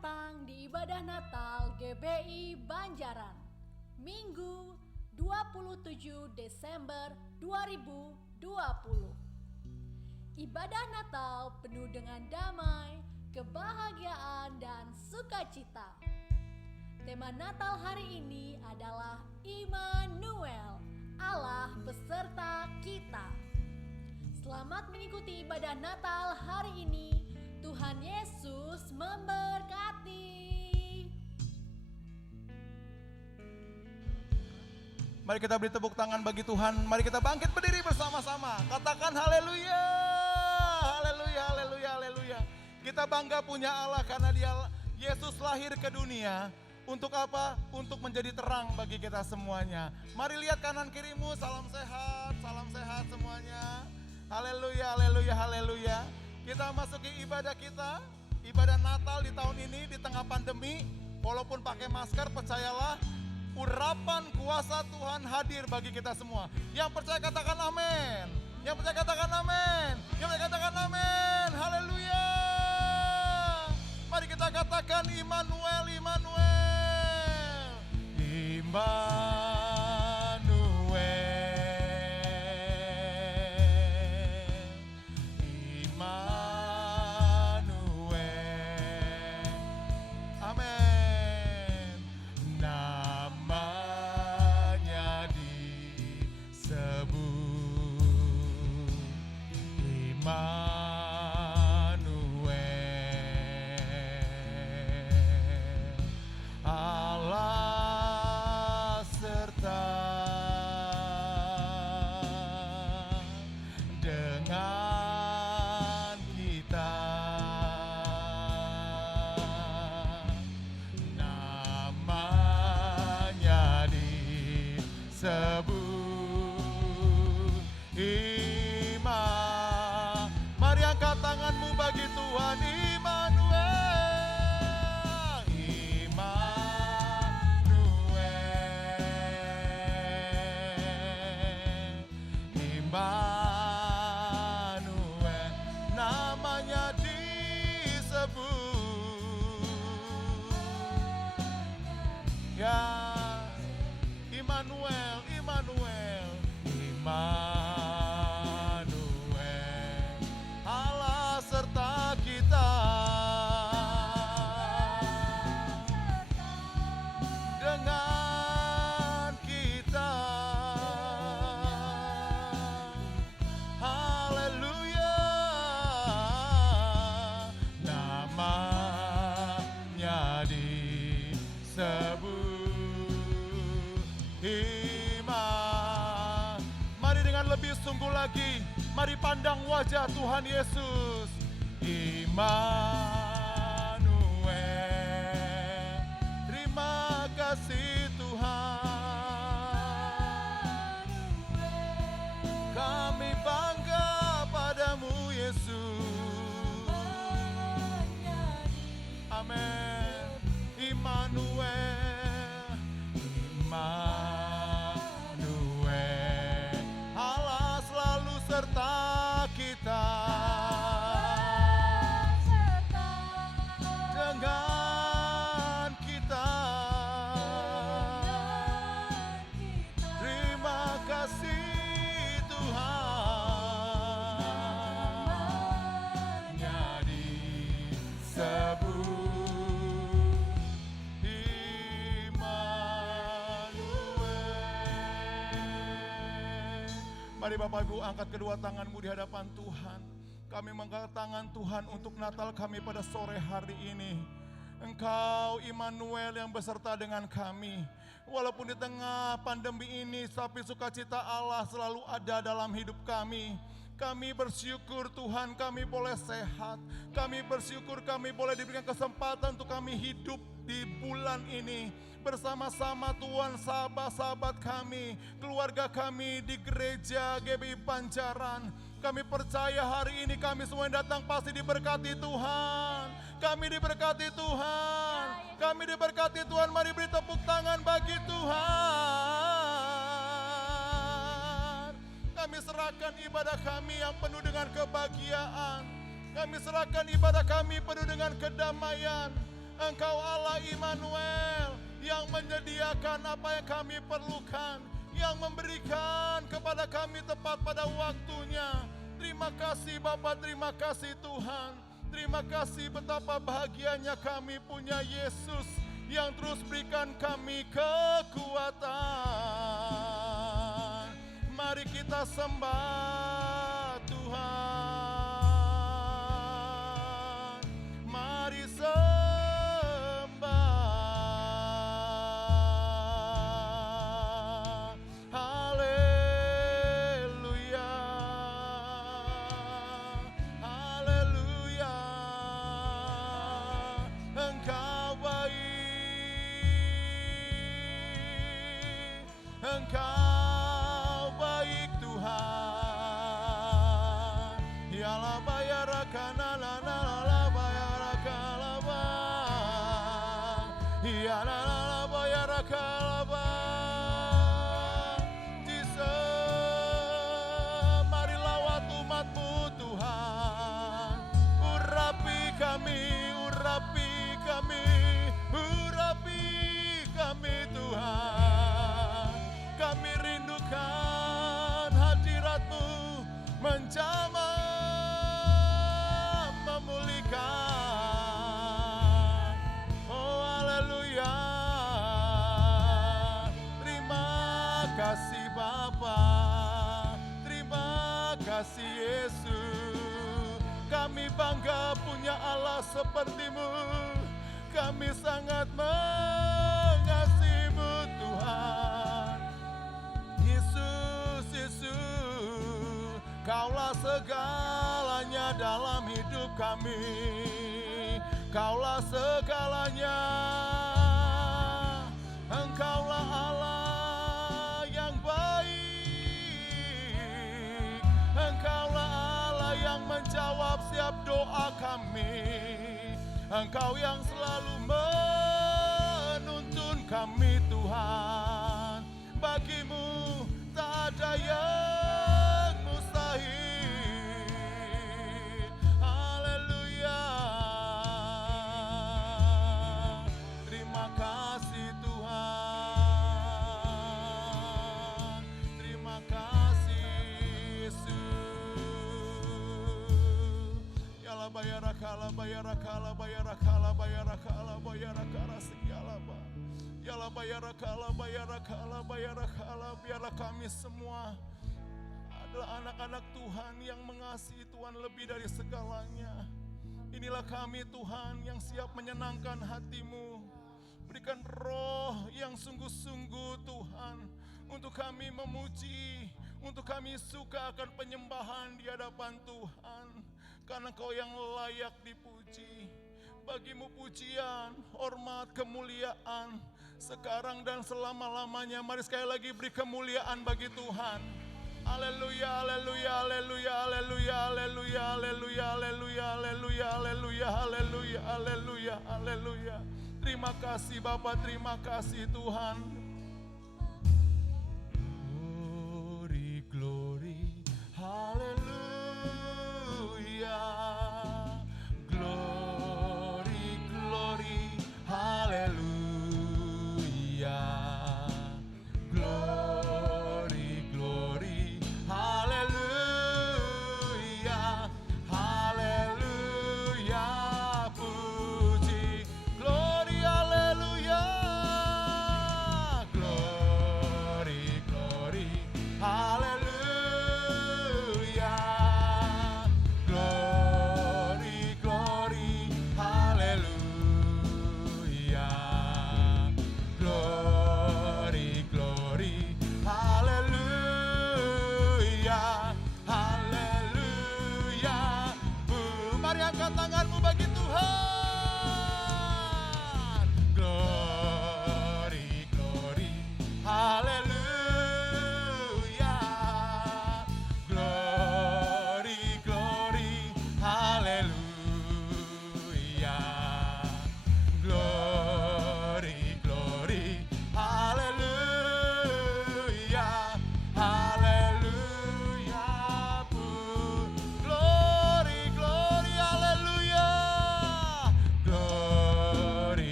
datang di ibadah Natal GBI Banjaran, Minggu 27 Desember 2020. Ibadah Natal penuh dengan damai, kebahagiaan, dan sukacita. Tema Natal hari ini adalah Immanuel, Allah beserta kita. Selamat mengikuti ibadah Natal hari ini. Tuhan Yesus memberkati. Mari kita beri tepuk tangan bagi Tuhan. Mari kita bangkit berdiri bersama-sama. Katakan haleluya, haleluya, haleluya, haleluya. Kita bangga punya Allah karena Yesus lahir ke dunia. Untuk apa? Untuk menjadi terang bagi kita semuanya. Mari lihat kanan kirimu, salam sehat semuanya. Haleluya, haleluya, haleluya. Kita masuki ibadah kita, ibadah Natal di tahun ini di tengah pandemi. Walaupun pakai masker, percayalah urapan kuasa Tuhan hadir bagi kita semua. Yang percaya katakan amin. Yang percaya katakan amin. Yang percaya katakan amin. Haleluya. Mari kita katakan Immanuel, Immanuel. Allah serta dengan kita, namanya disebut Immanuel. Mari angkat tanganmu bagi Tuhan. Immanuel, Immanuel, Immanuel, namanya disebut. Ya, Immanuel, Immanuel, Immanuel, Allah serta kita. Dengan kita. Haleluya. Namanya disebut Immanuel. Mari dengan lebih sungguh lagi, mari pandang wajah Tuhan Yesus. Immanuel, terima kasih Tuhan. Kami bangga padamu Yesus. Amin. Immanuel, Immanuel, Allah selalu serta kita. Dengan kita. Terima kasih Tuhan. Namanya disebut Mari Bapak Ibu angkat kedua tanganmu di hadapan Tuhan. Kami mengangkat tangan Tuhan untuk Natal kami pada sore hari ini. Engkau Immanuel yang beserta dengan kami. Walaupun di tengah pandemi ini, tapi sukacita Allah selalu ada dalam hidup kami. Kami bersyukur Tuhan kami boleh sehat. Kami bersyukur kami boleh diberikan kesempatan untuk kami hidup di bulan ini. Bersama-sama Tuhan sahabat-sahabat kami, keluarga kami di gereja GBI Banjaran. Kami percaya hari ini kami semua yang datang pasti diberkati Tuhan. Kami diberkati Tuhan. Kami diberkati Tuhan. Mari beri tepuk tangan bagi Tuhan. Kami serahkan ibadah kami yang penuh dengan kebahagiaan. Kami serahkan ibadah kami penuh dengan kedamaian. Engkau Allah Immanuel yang menyediakan apa yang kami perlukan, yang memberikan kepada kami tepat pada waktunya. Terima kasih Bapa, terima kasih Tuhan. Terima kasih betapa bahagianya kami punya Yesus yang terus berikan kami kekuatan. Mari kita sembah Tuhan. Mari sembah. Haleluya. Haleluya. Engkau baik. Engkau baik Tuhan. Yalah bayarakana la la la bayarakala ba. Yalah la bayarakala ba. Jesus, mari lawat umat-Mu Tuhan. Urapi kami, urapi kami, urapi kami Tuhan. Kami rindukan hadirat-Mu menjamah, memulihkan. Oh haleluya. Terima kasih Bapa, terima kasih Yesus. Kami bangga punya Allah seperti-Mu. Kami sangat mengasihi-Mu Tuhan. Yesus, Yesus, Kaulah segalanya dalam hidup kami. Kaulah segalanya. Engkaulah Allah yang baik. Engkaulah Allah yang menjawab setiap doa kami. Engkau yang selalu menuntun kami Tuhan. Bagi-Mu tak ada yang mustahil. Haleluya. Terima kasih Tuhan. Terima kasih Yesus. Yalah bayarakala bayarakala bayarakala bayarakala bayarakala segalaba. Yalah bayarakala bayarakala bayarakala. Biarlah kami semua adalah anak-anak Tuhan yang mengasihi Tuhan lebih dari segalanya. Inilah kami Tuhan yang siap menyenangkan hati-Mu. Berikan roh yang sungguh-sungguh Tuhan untuk kami memuji, untuk kami suka akan penyembahan di hadapan Tuhan. Karena Kau yang layak dipuji. Bagi-Mu pujian, hormat, kemuliaan sekarang dan selama-lamanya. Mari sekali lagi beri kemuliaan bagi Tuhan. Haleluya, haleluya, haleluya, haleluya, haleluya, haleluya, haleluya, haleluya, haleluya, haleluya, haleluya, haleluya. Terima kasih Bapa, terima kasih Tuhan. Glory, glory, haleluya. Glory, glory, haleluya. Glory, glory, haleluya. Haleluya, puji. Glory, haleluya.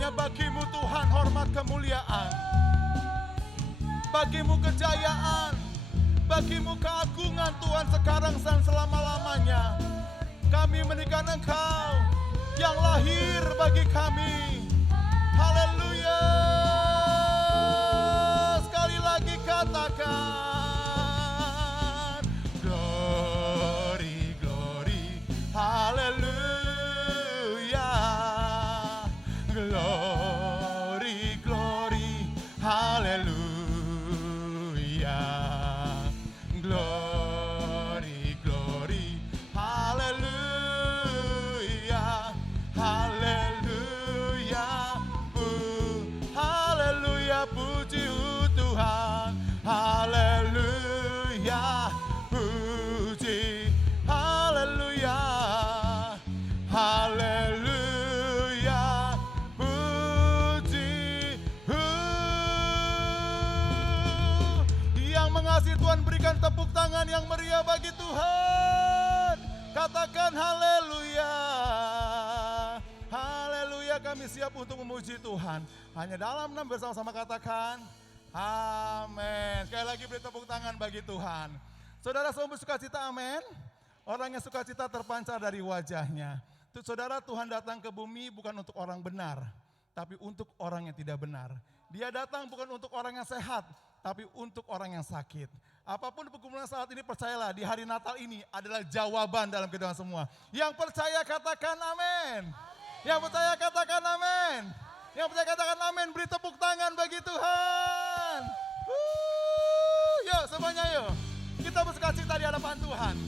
Hanya bagimu Tuhan hormat kemuliaan, bagimu kejayaan, bagimu keagungan Tuhan sekarang dan selama-lamanya. Kami menikah Engkau yang lahir bagi kami. Haleluya. Sekali lagi katakan glory, glory, haleluya. Glory, glory, haleluya. Glory, glory, haleluya. Haleluya, haleluya, puji Tuhan. Haleluya, puji, haleluya, haleluya, puji. Yang mengasihi Tuhan berikan tepuk tangan yang meriah bagi Tuhan. Katakan haleluya. Haleluya, kami siap untuk memuji Tuhan. Hanya dalam nama bersama-sama katakan amin. Sekali lagi beri tepuk tangan bagi Tuhan. Saudara semua bersukacita, amin. Orang yang sukacita terpancar dari wajahnya. Saudara, Tuhan datang ke bumi bukan untuk orang benar, tapi untuk orang yang tidak benar. Dia datang bukan untuk orang yang sehat, tapi untuk orang yang sakit. Apapun pergumulan saat ini, percayalah di hari Natal ini adalah jawaban dalam kehidupan semua. Yang percaya katakan amin. Yang percaya katakan amin. Yang percaya katakan amin. Beri tepuk tangan bagi Tuhan. Yuk semuanya yuk. Kita bersukacita di hadapan Tuhan.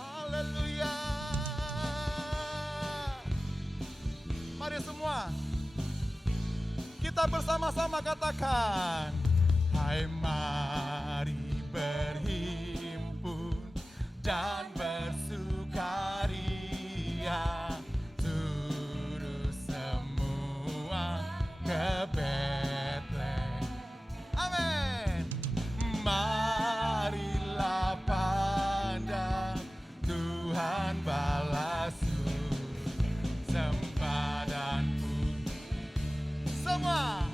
Haleluya. Mari semua kita bersama-sama katakan, hai mari berhimpun dan bersukaria, turut semua ke Betlehem. Amin. Marilah pandang Tuhan balas sembah dan semua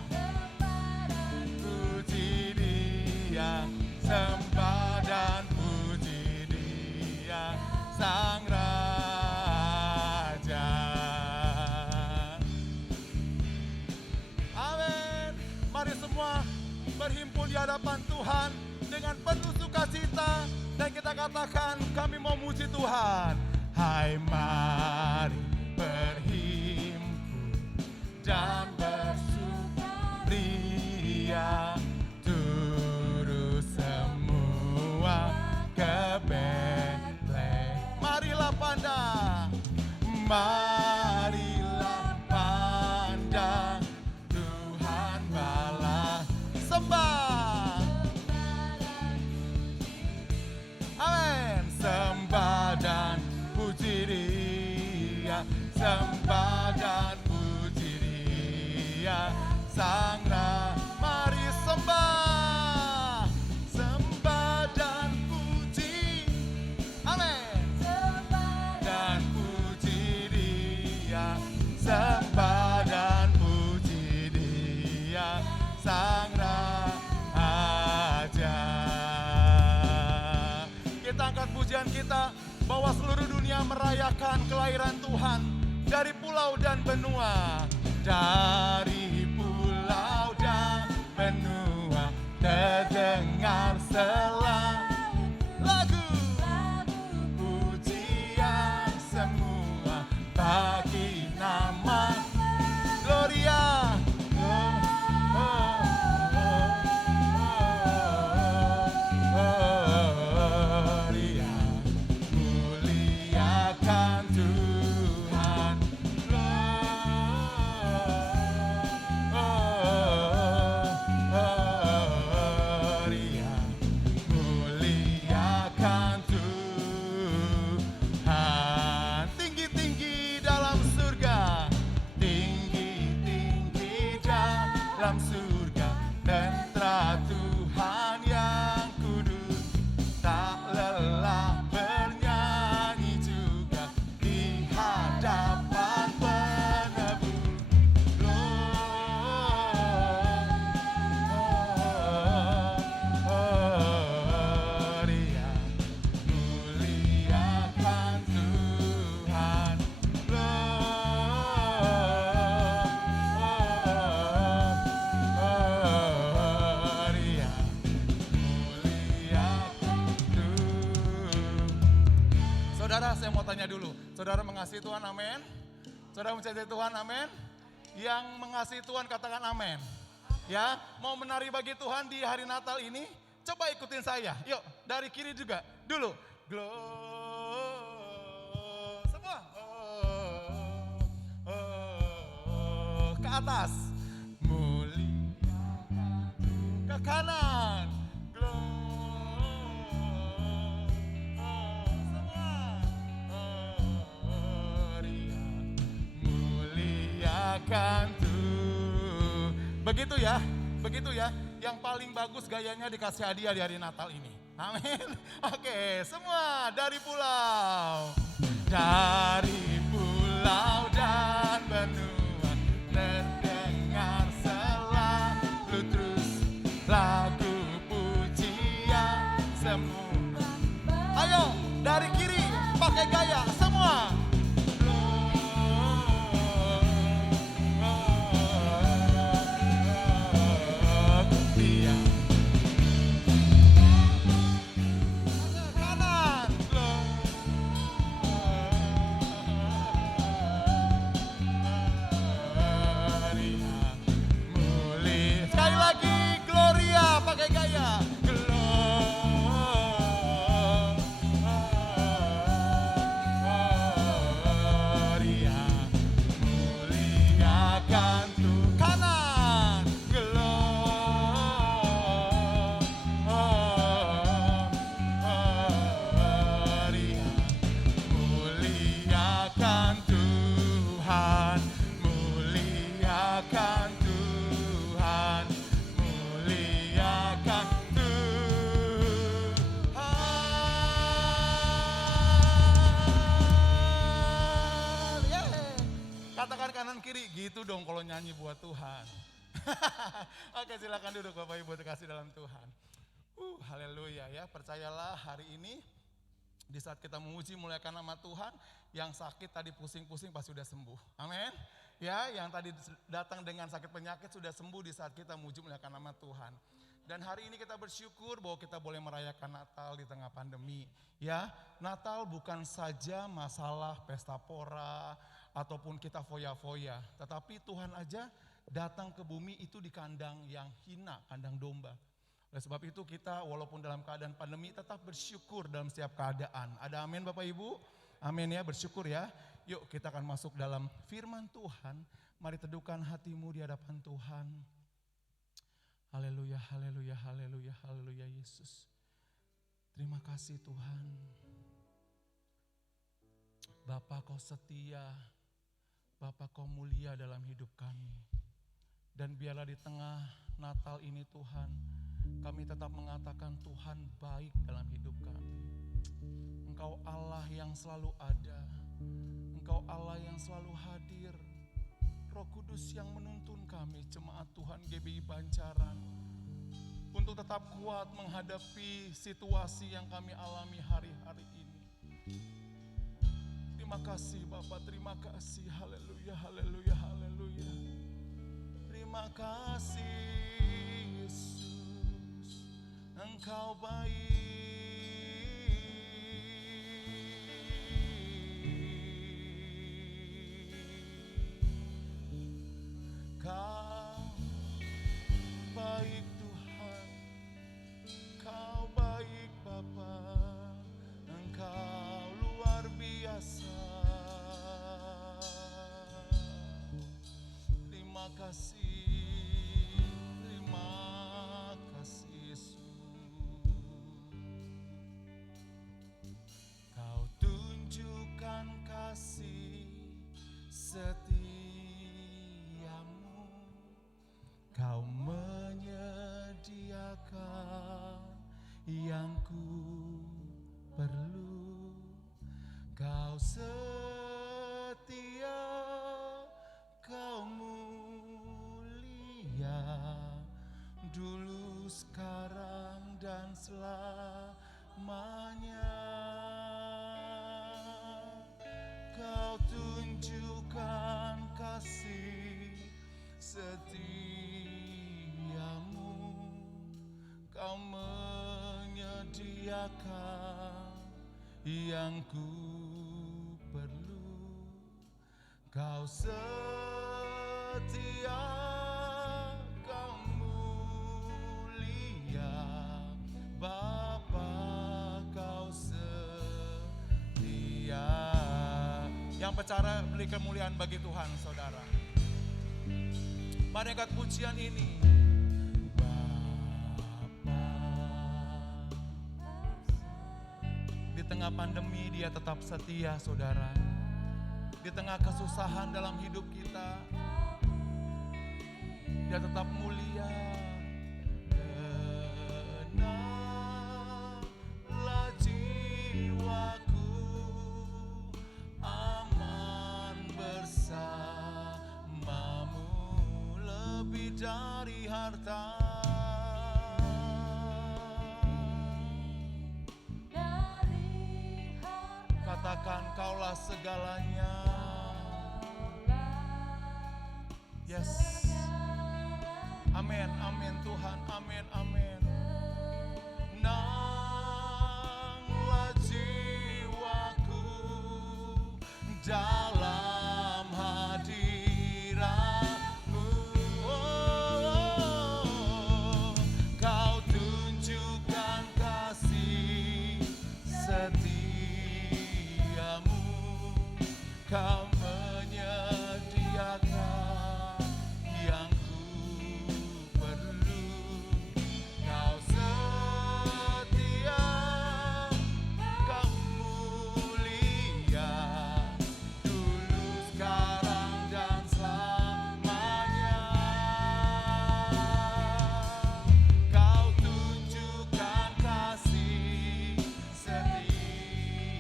puji Dia, sembah dan puji Dia, Sang Raja. Amin. Mari semua berhimpun di hadapan Tuhan dengan penuh sukacita dan kita katakan kami mau muji Tuhan. Hai mari berhimpun dan bersukaria, turut semua ke Betlehem. Marilah pandang, marilah pandang Tuhan balas sembah. Amin. Sembah dan puji Dia, sembah dan puji Dia, Sang Raja. Mari sembah, sembah dan puji. Amin. Dan puji Dia, sembah dan puji Dia, Sang Raja. Kita angkat pujian kita bahwa seluruh dunia merayakan kelahiran Tuhan dari pulau dan benua. Dari pulau dan benua terdengar selalu lagu pujian semua bagi nama Gloria. Gloria, muliakan Tuhan. Gloria, muliakan Tuhan. Tinggi-tinggi dalam surga, tinggi-tinggi dalam surga, tentara Tuhan yang kudus, tak lelah bernyanyi juga di hadapan tanya dulu, saudara mengasihi Tuhan, amin? Saudara mencintai Tuhan, amin? Yang mengasihi Tuhan katakan amin. Ya, mau menari bagi Tuhan di hari Natal ini, coba ikutin saya. Yuk, dari kiri juga. Dulu. Semua. Ke atas. Ke kanan. Muliakan Tuhan. Begitu ya. Yang paling bagus gayanya dikasih hadiah di hari Natal ini. Amin. Oke, semua dari pulau dan benua terdengar selalu terus lagu pujian semua. Ayo dari kiri pakai gaya semua. Katakan kanan kiri, gitu dong kalau nyanyi buat Tuhan. Oke, silakan duduk Bapak Ibu terkasih dalam Tuhan. Haleluya ya, percayalah hari ini di saat kita memuji muliakan nama Tuhan, yang sakit tadi pusing-pusing pasti sudah sembuh. Amin. Ya, yang tadi datang dengan sakit penyakit sudah sembuh di saat kita memuji muliakan nama Tuhan. Dan hari ini kita bersyukur bahwa kita boleh merayakan Natal di tengah pandemi. Ya, Natal bukan saja masalah pesta pora ataupun kita foya-foya, tetapi Tuhan aja datang ke bumi itu di kandang yang hina, kandang domba. Oleh sebab itu kita walaupun dalam keadaan pandemi tetap bersyukur dalam setiap keadaan. Ada amin Bapak Ibu? Amin ya, bersyukur ya. Yuk kita akan masuk dalam firman Tuhan. Mari teduhkan hatimu di hadapan Tuhan. Haleluya, haleluya, haleluya, haleluya Yesus. Terima kasih Tuhan. Bapa kau setia, Bapa kau mulia dalam hidup kami. Dan biarlah di tengah Natal ini Tuhan, kami tetap mengatakan Tuhan baik dalam hidup kami. Engkau Allah yang selalu ada, Engkau Allah yang selalu hadir. Roh Kudus yang menuntun kami, jemaat Tuhan GBI Banjaran, untuk tetap kuat menghadapi situasi yang kami alami hari-hari ini. Terima kasih Bapak, terima kasih, haleluya, haleluya, haleluya. Terima kasih Yesus, Engkau baik. Kau baik Tuhan, Kau baik Bapa, Engkau luar biasa. Terima kasih Yesus. Kau tunjukkan kasih setiamu, Kau menyediakan yang ku perlu. Kau setia, Kau mulia, dulu, sekarang, dan selamanya. Kau tunjukkan kasih setiamu, Kau menyediakan yang ku Kau setia, Kau mulia, Bapa Kau setia. Yang percaya beri kemuliaan bagi Tuhan, saudara. Mari angkat pujian ini. Bapa, di tengah pandemi Dia tetap setia, saudara. Di tengah kesusahan dalam hidup kita, Dia tetap mulia. Tenanglah jiwaku, aman bersamamu lebih dari harta. Katakan Kaulah segalanya. Yes. Amin, amin Tuhan, amin, amin. Tenanglah jiwaku dalam hadirat-Mu. Kau tunjukkan kasih setiamu. Kau menyediakan yang ku perlu. Kau setia, Kau mulia, dulu, sekarang, dan selamanya. Kau tunjukkan kasih setiamu.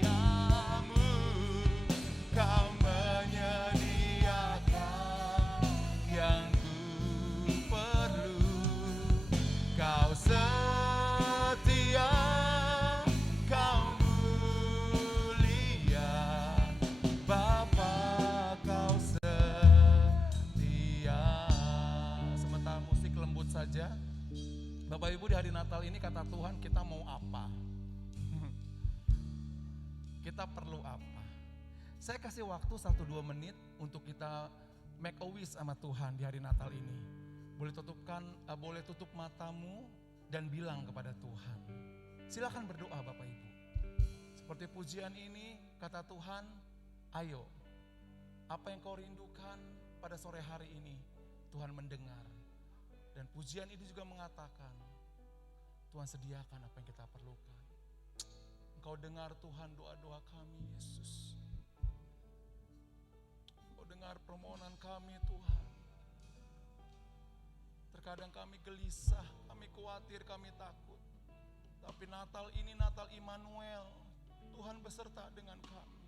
Kau menyediakan yang ku perlu. Kau setia, Kau mulia, Bapa Kau setia. Sementara musik lembut saja, Bapak Ibu, di hari Natal ini kata Tuhan, kita mau apa? Kita perlu apa? Saya kasih waktu 1-2 menit untuk kita make a wish sama Tuhan di hari Natal ini. Boleh tutup matamu dan bilang kepada Tuhan. Silakan berdoa Bapak Ibu. Seperti pujian ini, kata Tuhan, ayo, apa yang kau rindukan pada sore hari ini, Tuhan mendengar. Dan pujian ini juga mengatakan, Tuhan sediakan apa yang kita perlukan. Engkau dengar Tuhan doa-doa kami, Yesus. Engkau dengar permohonan kami, Tuhan. Terkadang kami gelisah, kami khawatir, kami takut. Tapi Natal ini Natal Immanuel, Tuhan beserta dengan kami.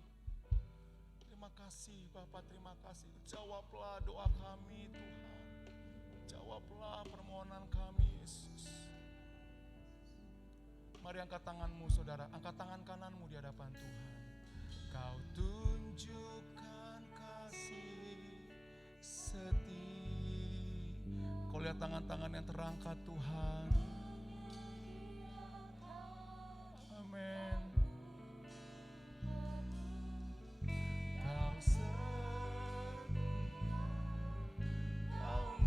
Terima kasih Bapak, terima kasih. Jawablah doa kami Tuhan. Jawablah permohonan kami Yesus. Mari angkat tanganmu saudara, angkat tangan kananmu di hadapan Tuhan. Kau tunjukkan kasih setia. Kau lihat tangan-tangan yang terangkat Tuhan. Amin. Kau setia, Kau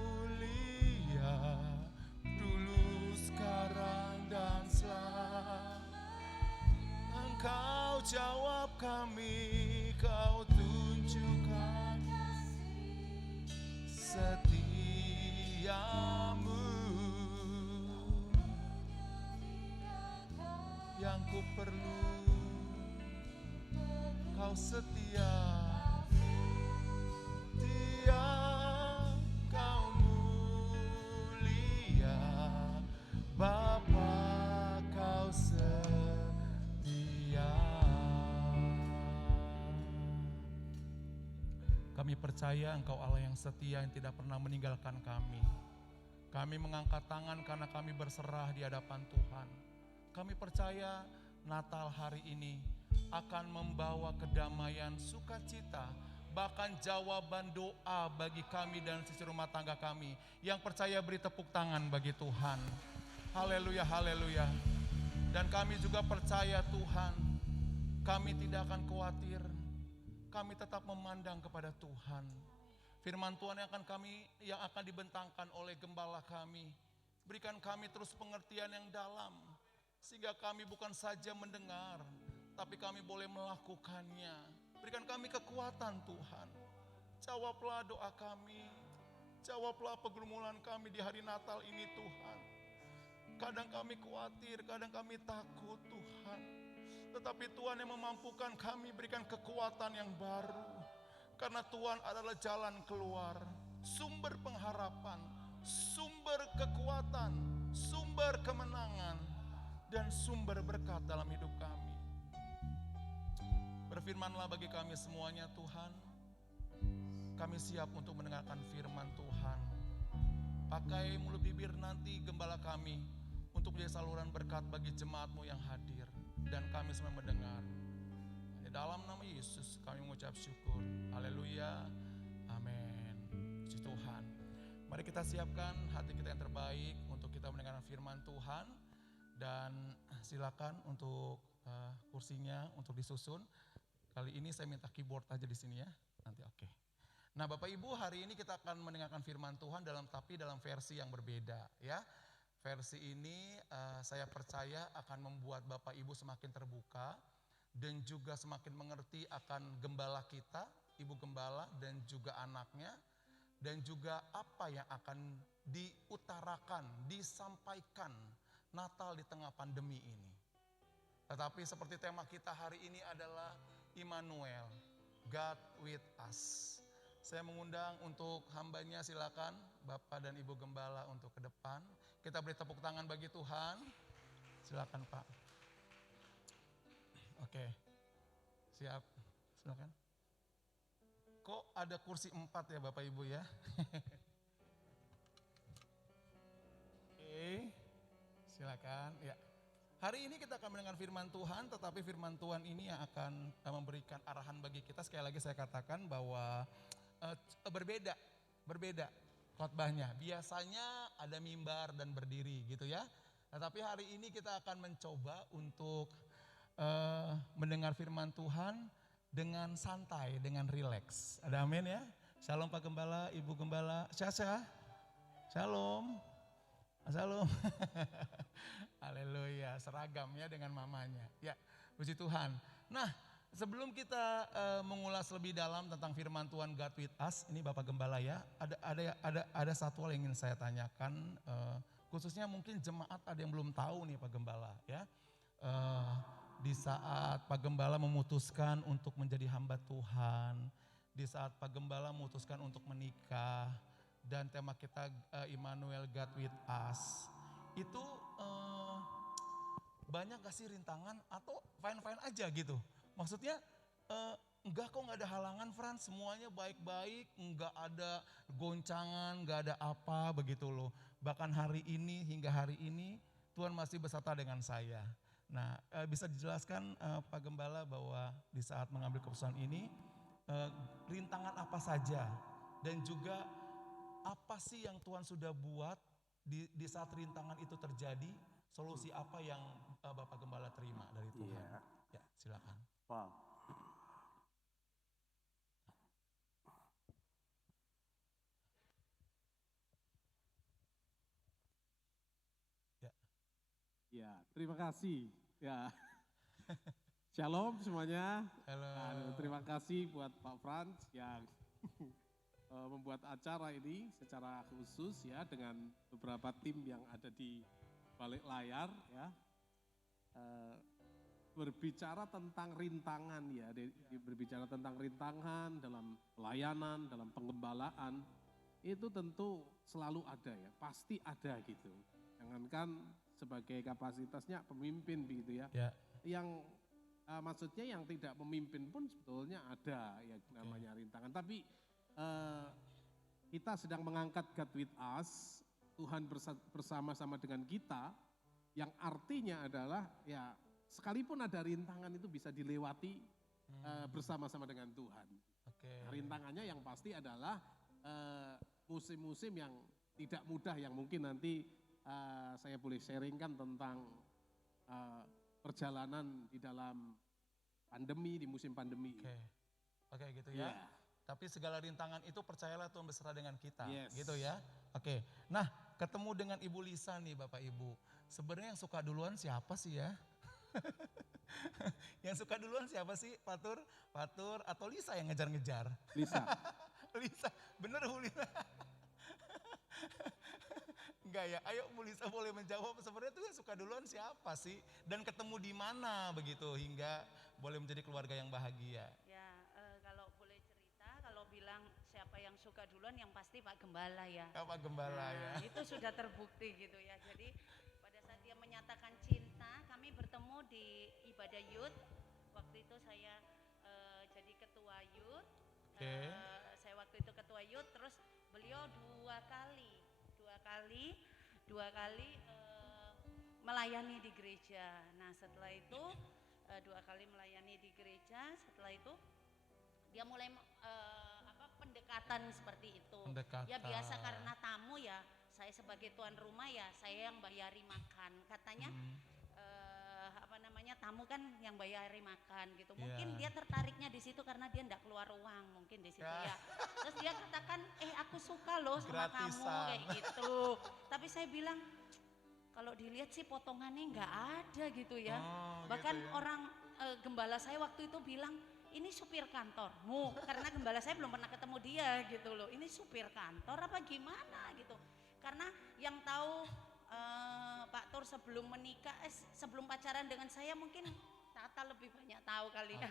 mulia, dulu, sekarang, dan selamanya. Engkau jawab kami, Kau tunjukkan setiamu. Yang ku perlu, Kau setia, setia, Kau mulia, Bapa Kau setia. Kami percaya Engkau Allah yang setia, yang tidak pernah meninggalkan kami. Kami mengangkat tangan karena kami berserah di hadapan Tuhan. Kami percaya Natal hari ini akan membawa kedamaian, sukacita, bahkan jawaban doa bagi kami dan sisi rumah tangga kami. Yang percaya beri tepuk tangan bagi Tuhan. Haleluya, haleluya. Dan kami juga percaya Tuhan, kami tidak akan khawatir, kami tetap memandang kepada Tuhan. Firman Tuhan yang akan dibentangkan oleh gembala kami. Berikan kami terus pengertian yang dalam, sehingga kami bukan saja mendengar, tapi kami boleh melakukannya. Berikan kami kekuatan Tuhan. Jawablah doa kami, jawablah pergumulan kami di hari Natal ini Tuhan. Kadang kami khawatir, kadang kami takut Tuhan. Tetapi Tuhan yang memampukan kami, berikan kekuatan yang baru. Karena Tuhan adalah jalan keluar, sumber pengharapan, sumber kekuatan, sumber kemenangan, dan sumber berkat dalam hidup kami. Berfirmanlah bagi kami semuanya Tuhan. Kami siap untuk mendengarkan firman Tuhan. Pakai mulut bibir nanti gembala kami untuk menjadi saluran berkat bagi jemaat-Mu yang hadir. Dan kami semua mendengar. Di dalam nama Yesus kami mengucap syukur. Haleluya. Amin. Puji Tuhan. Mari kita siapkan hati kita yang terbaik untuk kita mendengarkan firman Tuhan. Dan silakan untuk kursinya untuk disusun. Kali ini saya minta keyboard aja di sini ya. Nanti oke. Nah Bapak Ibu, hari ini kita akan mendengarkan firman Tuhan dalam versi yang berbeda ya. Versi ini saya percaya akan membuat Bapak Ibu semakin terbuka dan juga semakin mengerti akan gembala kita, Ibu Gembala dan juga anaknya, dan juga apa yang akan diutarakan, disampaikan Natal di tengah pandemi ini. Tetapi seperti tema kita hari ini adalah Immanuel, God with us. Saya mengundang untuk hambanya, silakan Bapak dan Ibu Gembala untuk ke depan. Kita beri tepuk tangan bagi Tuhan. Silakan Pak. Oke, siap, silakan. Kok ada kursi 4 ya Bapak Ibu ya? Oke, silakan. Ya. Hari ini kita akan mendengar firman Tuhan, tetapi firman Tuhan ini yang akan memberikan arahan bagi kita. Sekali lagi saya katakan bahwa berbeda khotbahnya. Biasanya ada mimbar dan berdiri gitu ya. Tetapi hari ini kita akan mencoba untuk mendengar firman Tuhan dengan santai, dengan rileks. Ada amin ya. Shalom Pak Gembala, Ibu Gembala. Syasha. Shalom. Shalom. Haleluya, seragam ya dengan mamanya. Ya, puji Tuhan. Nah, sebelum kita mengulas lebih dalam tentang firman Tuhan God with us, ini Bapak Gembala ya, ada satu hal yang ingin saya tanyakan, khususnya mungkin jemaat ada yang belum tahu nih Pak Gembala ya. Di saat Pak Gembala memutuskan untuk menjadi hamba Tuhan, di saat Pak Gembala memutuskan untuk menikah, dan tema kita Immanuel God with us, itu banyak gak sih rintangan atau fine-fine aja gitu? Maksudnya enggak kok, enggak ada halangan Frans, semuanya baik-baik, enggak ada goncangan, enggak ada apa begitu loh. Bahkan hari ini hingga hari ini Tuhan masih beserta dengan saya. Nah bisa dijelaskan Pak Gembala bahwa di saat mengambil keputusan ini rintangan apa saja dan juga apa sih yang Tuhan sudah buat di saat rintangan itu terjadi, solusi apa yang Bapak Gembala terima dari Tuhan? Yeah. Ya, silakan. Wow. Ya. Ya, terima kasih. Ya. Shalom semuanya. Halo. Terima kasih buat Pak Frans yang membuat acara ini secara khusus ya dengan beberapa tim yang ada di balik layar ya. Berbicara tentang rintangan ya, berbicara tentang rintangan dalam pelayanan, dalam penggembalaan, itu tentu selalu ada ya, pasti ada gitu. Jangankan sebagai kapasitasnya pemimpin begitu ya, yang maksudnya yang tidak memimpin pun sebetulnya ada ya namanya rintangan. Tapi kita sedang mengangkat God with us, Tuhan bersama-sama dengan kita, yang artinya adalah ya sekalipun ada rintangan itu bisa dilewati bersama-sama dengan Tuhan. Nah, rintangannya yang pasti adalah musim-musim yang tidak mudah yang mungkin nanti saya boleh sharingkan tentang perjalanan di dalam pandemi, di musim pandemi. Oke gitu ya. Iya. Tapi segala rintangan itu percayalah Tuhan beserta dengan kita, Yes. gitu ya. Oke, nah ketemu dengan Ibu Lisa nih Bapak Ibu. Sebenarnya yang suka duluan siapa sih ya? Yang suka duluan siapa sih? Fatur atau Lisa yang ngejar-ngejar? Lisa. Lisa, bener Bu Lisa? Enggak ya, ayo Bu Lisa boleh menjawab sebenarnya tuh yang suka duluan siapa sih? Dan ketemu di mana begitu hingga boleh menjadi keluarga yang bahagia? Ya, kalau boleh cerita, kalau bilang siapa yang suka duluan, yang pasti Pak Gembala ya. Apa Gembala ya? Nah, itu sudah terbukti gitu ya. Jadi pada saat dia menyatakan cinta, kami bertemu di ibadah youth. Waktu itu saya jadi ketua youth. Oke. Saya waktu itu ketua youth, terus beliau dua kali melayani di gereja. Nah setelah itu 2 kali melayani di gereja, setelah itu dia mulai pendekatan seperti itu. Pendekatan. Ya biasa karena tamu ya, saya sebagai tuan rumah ya saya yang bayari makan. Katanya tamu kan yang bayari makan gitu. Mungkin dia tertariknya di situ karena dia enggak keluar uang mungkin di situ ya. Terus dia katakan, aku suka loh sama kamu kayak gitu. Tapi saya bilang kalau dilihat sih potongannya nggak ada gitu ya. Bahkan gitu ya. orang gembala saya waktu itu bilang, ini supir kantormu, karena gembala saya belum pernah ketemu dia gitu loh. Ini supir kantor apa gimana gitu. Karena yang tahu Pak Tur sebelum menikah, sebelum pacaran dengan saya mungkin Tata lebih banyak tahu kali ya.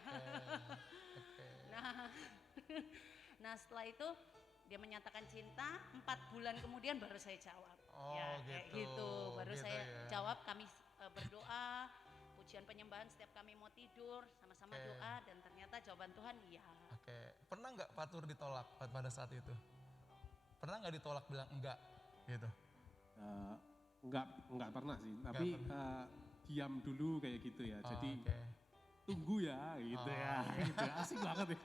Nah setelah itu dia menyatakan cinta, 4 bulan kemudian baru saya jawab. Kayak gitu. Baru gitu saya ya. jawab, kami berdoa, pujian penyembahan setiap kami mau tidur, sama-sama doa dan ternyata jawaban Tuhan iya. Oke, pernah nggak Fatur ditolak pada saat itu? Pernah nggak ditolak bilang enggak gitu? Enggak pernah sih, tapi diam dulu kayak gitu ya. Jadi tunggu ya gitu ya. Gitu. Asik banget ya.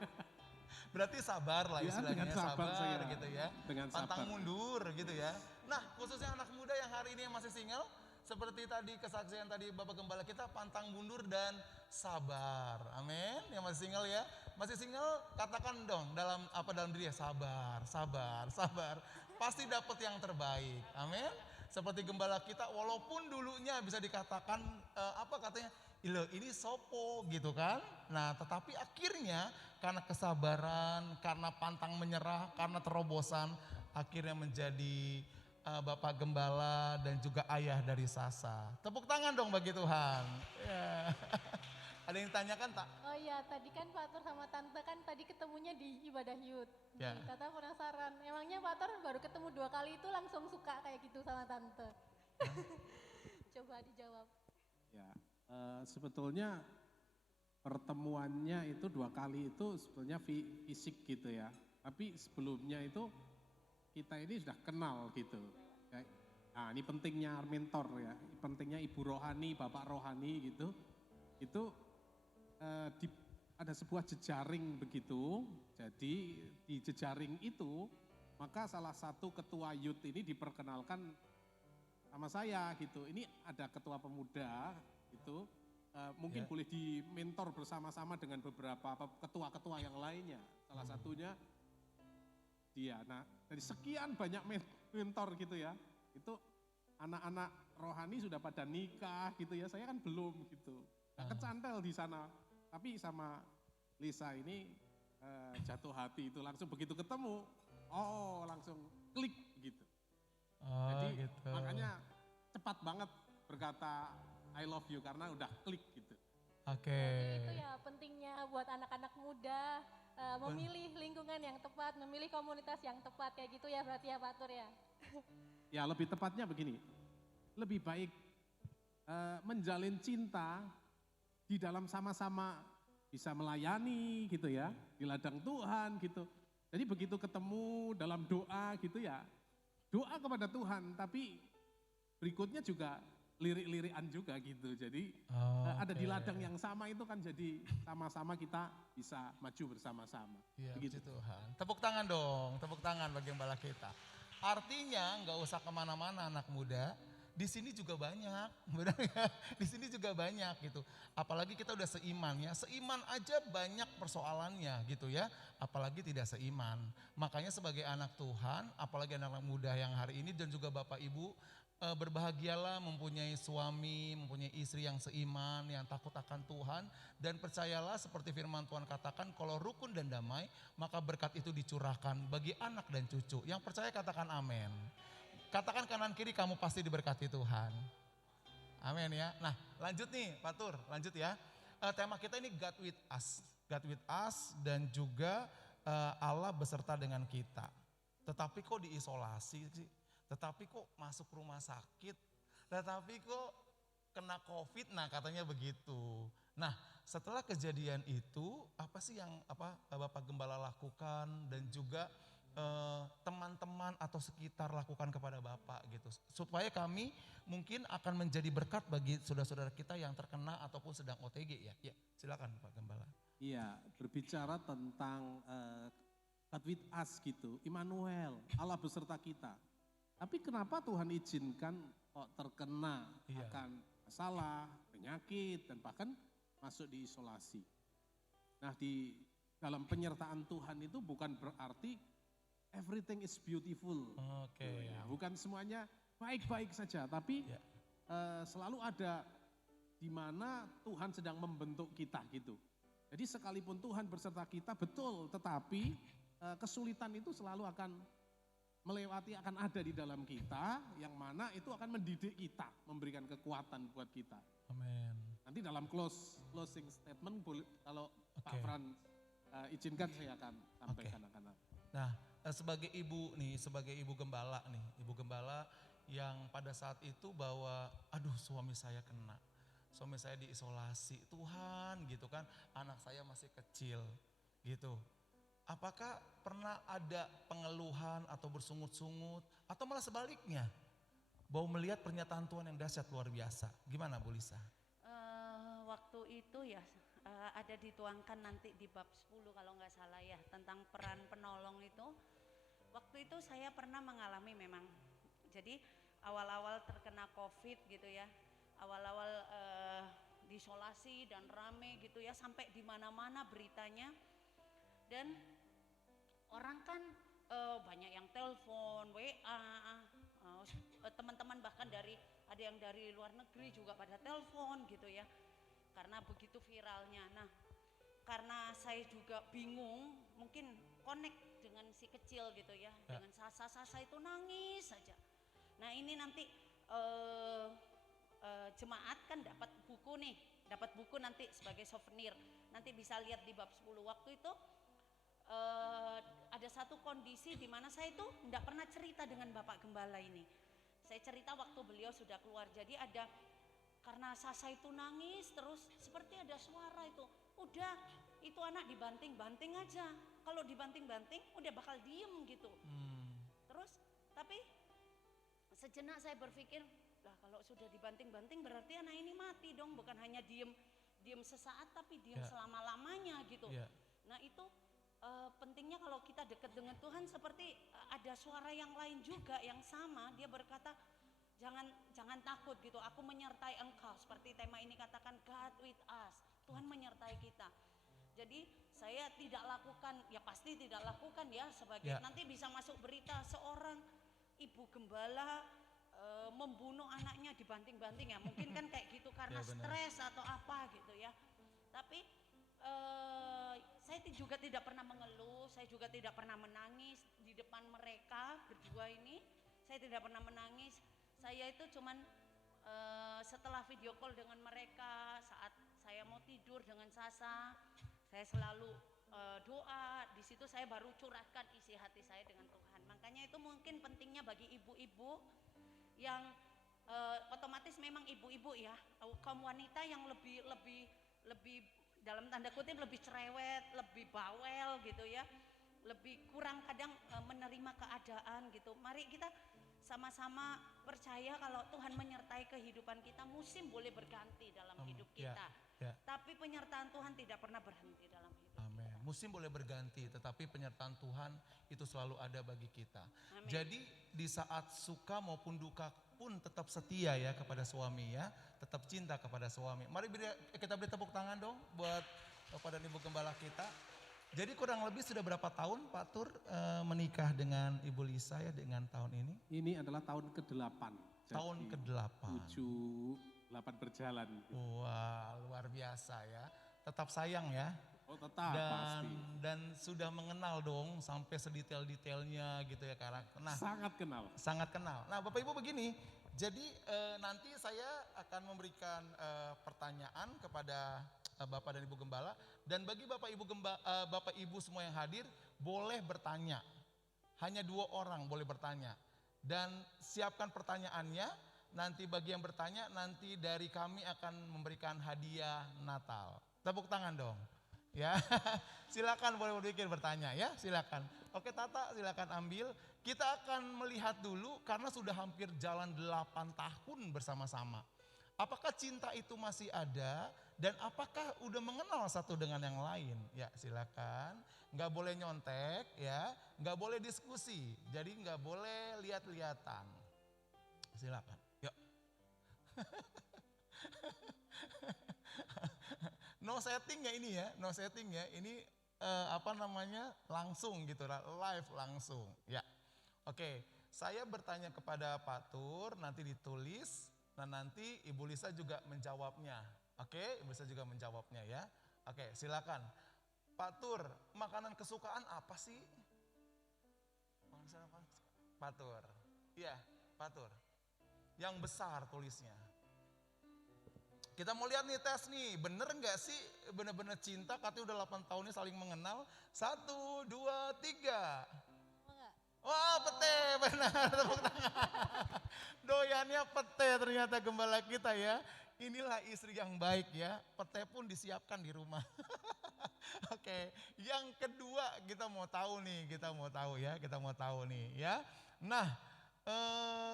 Berarti sabar lah Ya, istilahnya, dengan sabar saya. gitu ya. Dengan Pantang sabar. mundur gitu ya. Nah khususnya anak muda yang hari ini yang masih single, seperti tadi kesaksian tadi Bapak Gembala kita, pantang mundur dan sabar. Amin. Yang masih single ya, masih single katakan dong dalam diri ya, sabar. Pasti dapat yang terbaik. Amin. Seperti gembala kita, walaupun dulunya bisa dikatakan ini sopo gitu kan. Nah tetapi akhirnya karena kesabaran, karena pantang menyerah, karena terobosan, akhirnya menjadi Bapak Gembala dan juga ayah dari Sasa. Tepuk tangan dong bagi Tuhan. Ya. Ada yang ditanyakan tak? Oh iya, tadi kan Pak Tur sama Tante kan tadi ketemunya di ibadah youth. Ya. Tata penasaran, emangnya Pak Tur baru ketemu 2 kali itu langsung suka kayak gitu sama Tante? Coba dijawab. Ya, sebetulnya pertemuannya itu 2 kali itu sebetulnya fisik gitu ya. Tapi sebelumnya itu kita ini sudah kenal gitu. Nah ini pentingnya mentor ya, pentingnya ibu rohani, bapak rohani gitu. Itu ada sebuah jejaring begitu. Jadi di jejaring itu maka salah satu ketua youth ini diperkenalkan sama saya gitu. Ini ada ketua pemuda gitu. Mungkin boleh di mentor bersama-sama dengan beberapa ketua-ketua yang lainnya. Salah satunya dia. Nah dari sekian banyak mentor gitu ya, itu anak-anak rohani sudah pada nikah gitu ya, saya kan belum gitu. Nah, kecantel di sana, tapi sama Lisa ini jatuh hati itu langsung begitu ketemu, langsung klik gitu. Jadi gitu. makanya cepat banget berkata I love you karena udah klik gitu. Oke. Itu ya pentingnya buat anak-anak muda memilih lingkungan yang tepat, memilih komunitas yang tepat kayak gitu ya berarti ya Pak Tur ya. Ya lebih tepatnya begini, lebih baik menjalin cinta di dalam sama-sama bisa melayani gitu ya, di ladang Tuhan gitu. Jadi begitu ketemu dalam doa gitu ya, doa kepada Tuhan tapi berikutnya juga lirik-lirikan juga gitu. Jadi ada di ladang yang sama itu kan jadi sama-sama kita bisa maju bersama-sama. Ya, Begitu. puji Tuhan. Tepuk tangan dong, tepuk tangan bagi gembala kita. Artinya nggak usah kemana-mana anak muda, di sini juga banyak, benar ya? Di sini juga banyak gitu. Apalagi kita udah seiman ya, seiman aja banyak persoalannya gitu ya. Apalagi tidak seiman. Makanya sebagai anak Tuhan, apalagi anak-anak muda yang hari ini dan juga Bapak Ibu, berbahagialah mempunyai suami, mempunyai istri yang seiman, yang takut akan Tuhan. Dan percayalah seperti firman Tuhan katakan, kalau rukun dan damai, maka berkat itu dicurahkan bagi anak dan cucu. Yang percaya katakan amin. Katakan kanan kiri, kamu pasti diberkati Tuhan. Amin ya. Nah lanjut nih Pak Tur, lanjut ya. Tema kita ini God with us. God with us dan juga Allah beserta dengan kita. Tetapi kok diisolasi sih? Tetapi kok masuk rumah sakit? Tetapi kok kena COVID? Nah katanya begitu. Nah setelah kejadian itu apa sih yang Bapak Gembala lakukan dan juga teman-teman atau sekitar lakukan kepada Bapak gitu. Supaya kami mungkin akan menjadi berkat bagi saudara-saudara kita yang terkena ataupun sedang OTG ya. Ya silakan Pak Gembala. Iya, berbicara tentang God with us gitu, Immanuel, Allah beserta kita. Tapi kenapa Tuhan izinkan kok terkena akan masalah, penyakit, dan bahkan masuk di isolasi. Nah di dalam penyertaan Tuhan itu bukan berarti everything is beautiful. Oke. Ya, bukan semuanya baik-baik saja, tapi selalu ada di mana Tuhan sedang membentuk kita gitu. Jadi sekalipun Tuhan beserta kita betul, tetapi kesulitan itu selalu akan melewati, akan ada di dalam kita, yang mana itu akan mendidik kita, memberikan kekuatan buat kita. Amin. Nanti dalam closing statement, kalau Pak Fran izinkan saya akan sampaikan akan apa. Nah sebagai ibu nih, sebagai ibu gembala nih, ibu gembala yang pada saat itu bahwa aduh suami saya kena, suami saya diisolasi, Tuhan gitu kan, anak saya masih kecil gitu. Apakah pernah ada pengeluhan atau bersungut-sungut atau malah sebaliknya, bahwa melihat pernyataan Tuhan yang dahsyat luar biasa? Gimana Bu Lisa? Waktu itu ya ada dituangkan nanti di bab 10 kalau nggak salah ya, tentang peran penolong itu. Waktu itu saya pernah mengalami memang, jadi awal-awal terkena COVID gitu ya, awal-awal diisolasi dan rame gitu ya, sampai di mana-mana beritanya. Dan orang kan banyak yang telepon, WA, teman-teman bahkan ada yang dari luar negeri juga pada telepon gitu ya, karena begitu viralnya. Nah karena saya juga bingung, mungkin connect dengan si kecil gitu ya, dengan Sasa itu nangis saja. Nah ini nanti jemaat kan dapat buku nanti sebagai souvenir, nanti bisa lihat di bab 10. Waktu itu ada satu kondisi di mana saya itu tidak pernah cerita dengan Bapak Gembala ini. Saya cerita waktu beliau sudah keluar. Jadi karena Sasa itu nangis terus, seperti ada suara itu, udah itu anak dibanting-banting aja. Kalau dibanting-banting udah bakal diem gitu. Terus tapi sejenak saya berpikir, lah kalau sudah dibanting-banting berarti anak ini mati dong, bukan hanya diem sesaat tapi diem selama-lamanya gitu. Nah itu pentingnya kalau kita dekat dengan Tuhan, seperti ada suara yang lain juga yang sama, dia berkata jangan takut gitu, aku menyertai engkau, seperti tema ini katakan God with us, Tuhan menyertai kita. Jadi saya tidak lakukan, ya pasti tidak lakukan ya, sebagai nanti bisa masuk berita seorang ibu gembala membunuh anaknya dibanting-banting ya, mungkin kan kayak gitu karena stres atau apa gitu ya. Tapi saya juga tidak pernah mengeluh, saya juga tidak pernah menangis di depan mereka berdua ini. Saya tidak pernah menangis. Saya itu cuman setelah video call dengan mereka, saat saya mau tidur dengan Sasa, saya selalu doa. Di situ saya baru curahkan isi hati saya dengan Tuhan. Makanya itu mungkin pentingnya bagi ibu-ibu yang otomatis memang ibu-ibu ya, kaum wanita yang lebih dalam tanda kutip lebih cerewet, lebih bawel gitu ya, lebih kurang kadang menerima keadaan gitu. Mari kita sama-sama percaya kalau Tuhan menyertai kehidupan kita. Musim boleh berganti dalam hidup kita, tapi penyertaan Tuhan tidak pernah berhenti dalam hidup kita. musim boleh berganti, tetapi penyertaan Tuhan itu selalu ada bagi kita. Amin. Jadi di saat suka maupun duka pun tetap setia ya kepada suami ya, tetap cinta kepada suami. Mari kita beri tepuk tangan dong buat Bapak dan Ibu Gembala kita. Jadi kurang lebih sudah berapa tahun Pak Tur menikah dengan Ibu Lisa ya dengan tahun ini? Ini adalah tahun ke-8. Tahun ke-8. 7, 8 berjalan. Wah, luar biasa ya. Tetap sayang ya. Oh tetap pasti. Dan sudah mengenal dong sampai sedetail-detailnya gitu ya karakter. Nah, Sangat kenal. sangat kenal. Nah Bapak Ibu begini, jadi nanti saya akan memberikan pertanyaan kepada Bapak dan Ibu Gembala. Dan bagi Bapak Ibu semua yang hadir boleh bertanya. Hanya 2 orang boleh bertanya. Dan siapkan pertanyaannya, nanti bagi yang bertanya nanti dari kami akan memberikan hadiah Natal. Tepuk tangan dong. Ya, silakan boleh berpikir bertanya ya, silakan. Oke Tata, silakan ambil. Kita akan melihat dulu karena sudah hampir jalan 8 tahun bersama-sama. Apakah cinta itu masih ada dan apakah udah mengenal satu dengan yang lain? Ya silakan, nggak boleh nyontek ya, nggak boleh diskusi, jadi nggak boleh lihat-lihatan. Silakan, yuk. No setting ya ini ya, no setting ya. Ini langsung gitu, live langsung. Ya, oke. Saya bertanya kepada Pak Tur, nanti ditulis. Nah nanti Ibu Lisa juga menjawabnya. Oke, Ibu Lisa juga menjawabnya ya. Oke, silakan. Pak Tur, makanan kesukaan apa sih? Pak Tur, iya Pak Tur. Yang besar tulisnya. Kita mau lihat nih tes nih, bener nggak sih bener-bener cinta katanya udah 8 tahun ini saling mengenal. 1, 2, 3. Enggak. Wah pete, benar tepuk tangan. Doyannya pete ternyata gembala kita ya. Inilah istri yang baik ya, pete pun disiapkan di rumah. Oke, yang kedua kita mau tahu nih, kita mau tahu nih ya. Nah,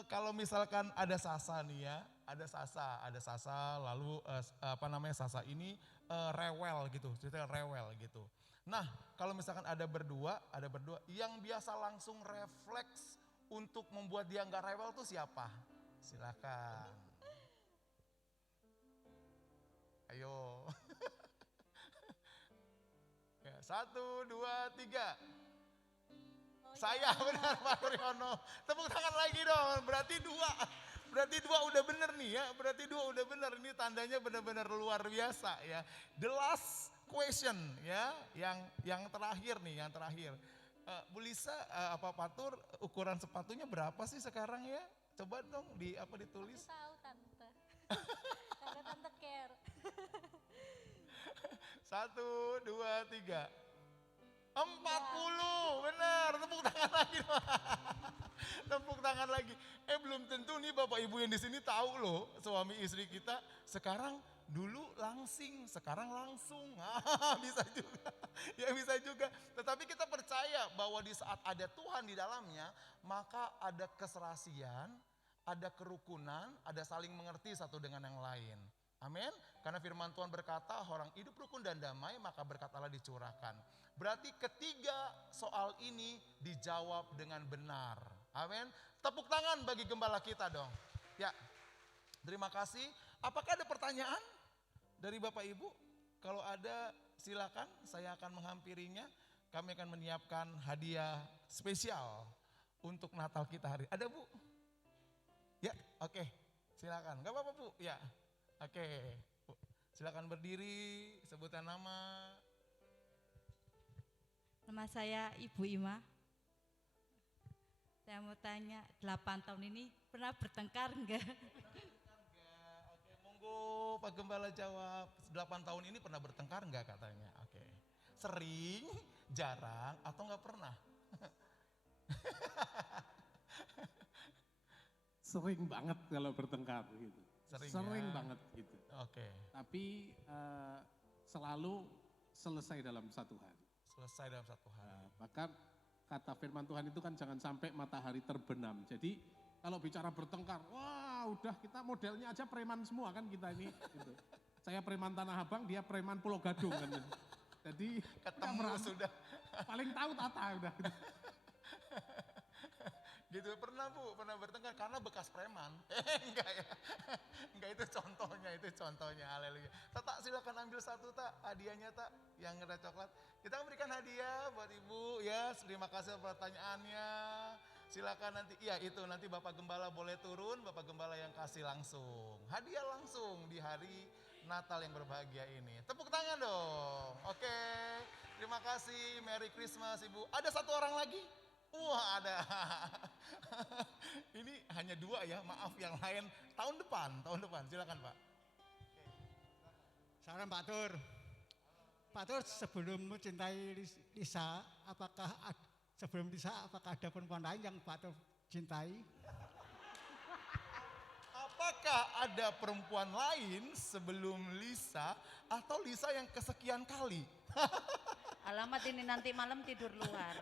kalau misalkan ada Sasa nih ya, ada Sasa lalu Sasa ini rewel gitu, ceritanya rewel gitu. Nah, kalau misalkan ada berdua yang biasa langsung refleks untuk membuat dia nggak rewel tuh siapa? Silakan. Ayo. Ya, 1, 2, 3. Saya benar Pak Turyono. Tepuk tangan lagi dong. Berarti 2 udah bener nih ya. Berarti 2 udah bener. Ini tandanya benar-benar luar biasa ya. The last question ya. Yang terakhir nih, yang terakhir. Bu Lisa, Pak Tur, ukuran sepatunya berapa sih sekarang ya? Coba dong ditulis. Aku tahu tante. Tante care. 1, 2, 3. 40, benar, tepuk tangan lagi. Tepuk tangan lagi. Belum tentu nih Bapak Ibu yang di sini tahu loh, suami istri kita sekarang dulu langsing, sekarang langsung. Bisa juga. Ya bisa juga. Tetapi kita percaya bahwa di saat ada Tuhan di dalamnya, maka ada keserasian, ada kerukunan, ada saling mengerti satu dengan yang lain. Amin. Karena firman Tuhan berkata, orang hidup rukun dan damai, maka berkat Allah dicurahkan. Berarti ketiga soal ini dijawab dengan benar. Amin. Tepuk tangan bagi gembala kita dong. Ya, terima kasih. Apakah ada pertanyaan dari Bapak Ibu? Kalau ada silakan, saya akan menghampirinya. Kami akan menyiapkan hadiah spesial untuk Natal kita hari. Ada Bu? Ya, oke. Silakan. Gak apa-apa Bu? Ya. Oke, silakan berdiri, sebutan nama. Nama saya Ibu Ima. Saya mau tanya, 8 tahun ini pernah bertengkar enggak? Oke, monggo Pak Gembala jawab. 8 tahun ini pernah bertengkar enggak katanya? Oke. Sering, jarang, atau enggak pernah? Sering banget kalau bertengkar gitu. Sering ya? banget gitu. Oke. Tapi selalu selesai dalam satu hari. Selesai dalam satu hari. Bahkan kata firman Tuhan itu kan jangan sampai matahari terbenam. Jadi kalau bicara bertengkar, wah udah kita modelnya aja preman semua kan kita ini. Gitu. Saya preman Tanah Abang, dia preman Pulau Gadung kan. Jadi Ketemu udah sudah. paling tahu Tata udah. Gitu, pernah Bu, pernah bertengkar karena bekas preman. Enggak ya. Enggak, itu contohnya, haleluya. Tak, silakan ambil satu tak, hadiahnya tak, yang ada coklat. Kita memberikan hadiah buat Ibu ya, terima kasih pertanyaannya. Silakan nanti, iya itu nanti Bapak Gembala boleh turun, Bapak Gembala yang kasih langsung. Hadiah langsung di hari Natal yang berbahagia ini. Tepuk tangan dong, oke. Terima kasih, Merry Christmas Ibu. Ada satu orang lagi? Wah ada. Ini hanya 2 ya, maaf yang lain tahun depan. Silakan Pak. Salam Pak Tur. Pak Tur, sebelum mencintai Lisa, sebelum Lisa apakah ada perempuan lain yang Pak Tur cintai? Apakah ada perempuan lain sebelum Lisa atau Lisa yang kesekian kali? Alamat ini nanti malam tidur luar.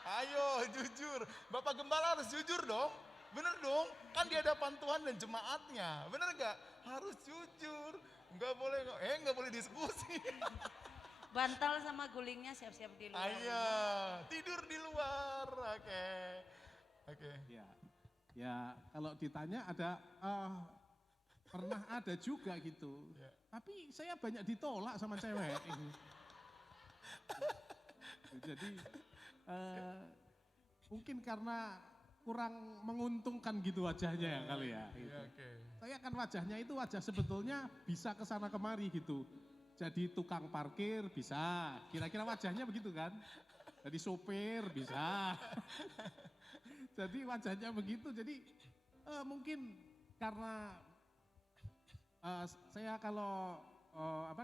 Ayo jujur, Bapak Gembala harus jujur dong. Bener dong, kan di hadapan Tuhan dan jemaatnya. Bener gak? Harus jujur. Nggak boleh diskusi. Bantal sama gulingnya siap-siap di luar. Ayo, tidur di luar. Oke. Ya kalau ditanya ada pernah ada juga gitu. Ya. Tapi saya banyak ditolak sama cewek. Jadi mungkin karena kurang menguntungkan gitu wajahnya ya kali ya. Gitu. Oke. Saya kan wajahnya itu wajah sebetulnya bisa kesana kemari gitu. Jadi tukang parkir bisa, kira-kira wajahnya begitu kan. Jadi sopir bisa. Jadi wajahnya begitu, jadi mungkin karena saya kalau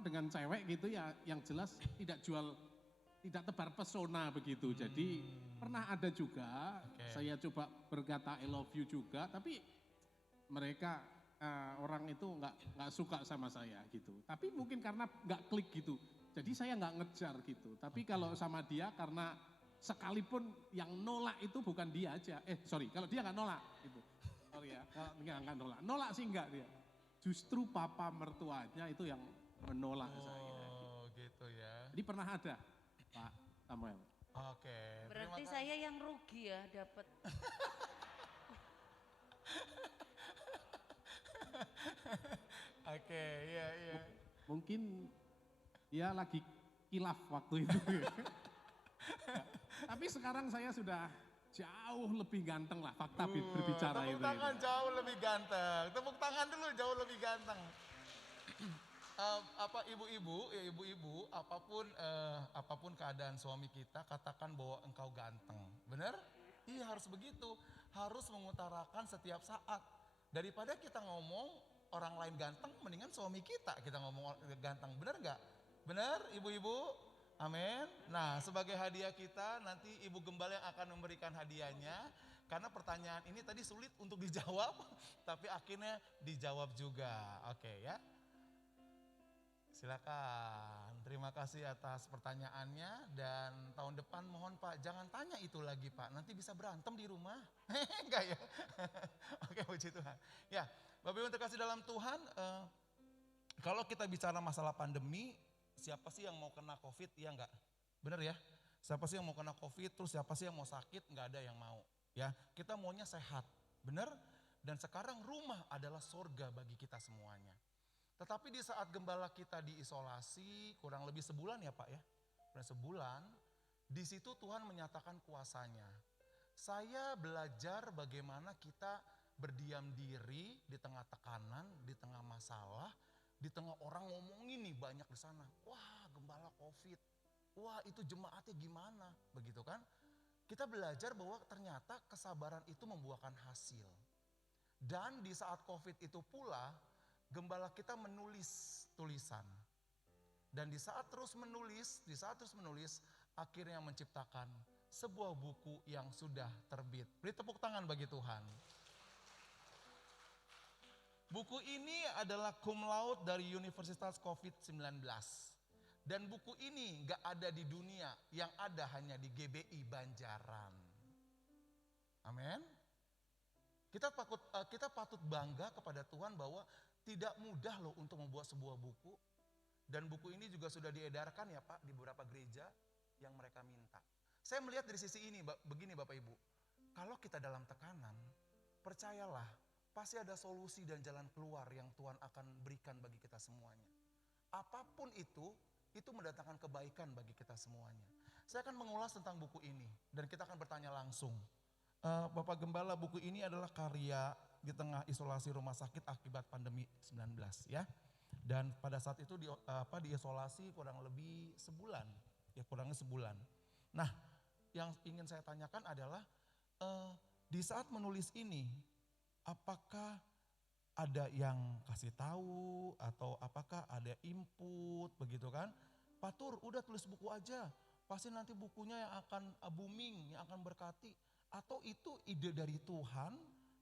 dengan cewek gitu ya yang jelas tidak tebar pesona begitu. Jadi pernah ada juga saya coba berkata I love you juga, tapi mereka orang itu nggak suka sama saya gitu. Tapi mungkin karena nggak klik gitu, jadi saya nggak ngejar gitu. Tapi kalau sama dia karena sekalipun yang nolak itu bukan dia aja. Kalau dia nggak nolak gitu. Sorry ya, kalau nggak nolak. Nolak sih nggak dia. Justru papa mertuanya itu yang menolak saya. Oh gitu ya. Jadi pernah ada Pak Samuel. Oke. Berarti saya yang rugi ya dapat. Oke, iya. Mungkin dia lagi kilaf waktu itu. Tapi sekarang saya sudah jauh lebih ganteng lah, fakta berbicara itu. Tepuk tangan jauh lebih ganteng. Tepuk tangan dulu jauh lebih ganteng. Ibu-ibu, apapun keadaan suami kita, katakan bahwa engkau ganteng. Benar? Iya harus begitu. Harus mengutarakan setiap saat. Daripada kita ngomong orang lain ganteng, mendingan suami kita ngomong ganteng. Benar gak? Benar ibu-ibu? Amin. Nah sebagai hadiah kita nanti Ibu Gembala yang akan memberikan hadiahnya. Karena pertanyaan ini tadi sulit untuk dijawab, tapi akhirnya dijawab juga. Oke ya. Silakan. Terima kasih atas pertanyaannya dan tahun depan mohon Pak jangan tanya itu lagi Pak. Nanti bisa berantem di rumah. Enggak ya? Oke puji Tuhan. Ya Bapak Ibu terkasih dalam Tuhan. Kalau kita bicara masalah pandemi, siapa sih yang mau kena COVID? Ya enggak? Benar ya? Siapa sih yang mau kena COVID? Terus siapa sih yang mau sakit? Enggak ada yang mau. Ya, kita maunya sehat. Benar? Dan sekarang rumah adalah sorga bagi kita semuanya. Tetapi di saat gembala kita diisolasi kurang lebih sebulan ya Pak ya. Sebulan, di situ Tuhan menyatakan kuasanya. Saya belajar bagaimana kita berdiam diri di tengah tekanan, di tengah masalah, di tengah orang ngomongin nih banyak di sana. Wah gembala COVID, wah itu jemaatnya gimana, begitu kan. Kita belajar bahwa ternyata kesabaran itu membuahkan hasil. Dan di saat COVID itu pula, gembala kita menulis tulisan. Dan di saat terus menulis, akhirnya menciptakan sebuah buku yang sudah terbit. Beri tepuk tangan bagi Tuhan. Buku ini adalah cum laude dari Universitas COVID-19. Dan buku ini gak ada di dunia, yang ada hanya di GBI Banjaran. Amin. Kita patut bangga kepada Tuhan bahwa tidak mudah loh untuk membuat sebuah buku. Dan buku ini juga sudah diedarkan ya Pak di beberapa gereja yang mereka minta. Saya melihat dari sisi ini begini Bapak Ibu, kalau kita dalam tekanan, percayalah pasti ada solusi dan jalan keluar yang Tuhan akan berikan bagi kita semuanya. Apapun itu mendatangkan kebaikan bagi kita semuanya. Saya akan mengulas tentang buku ini dan kita akan bertanya langsung. Bapak Gembala, buku ini adalah karya di tengah isolasi rumah sakit akibat pandemi 19 ya. Dan pada saat itu diisolasi kurang lebih sebulan, ya kurangnya sebulan. Nah, yang ingin saya tanyakan adalah di saat menulis ini, apakah ada yang kasih tahu atau apakah ada input begitu kan? Pak Tur, udah tulis buku aja, pasti nanti bukunya yang akan booming, yang akan berkati. Atau itu ide dari Tuhan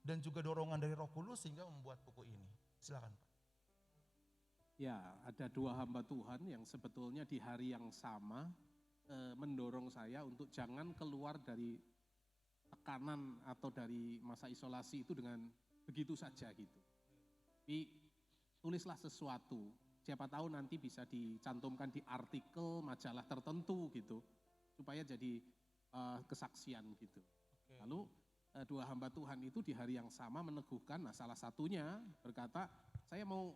dan juga dorongan dari Roh Kudus sehingga membuat buku ini. Silakan Pak. Ya, ada dua hamba Tuhan yang sebetulnya di hari yang sama mendorong saya untuk jangan keluar dari tekanan atau dari masa isolasi itu dengan begitu saja gitu. Tapi tulislah sesuatu, siapa tahu nanti bisa dicantumkan di artikel majalah tertentu gitu, supaya jadi kesaksian gitu. Lalu dua hamba Tuhan itu di hari yang sama meneguhkan, nah salah satunya berkata, saya mau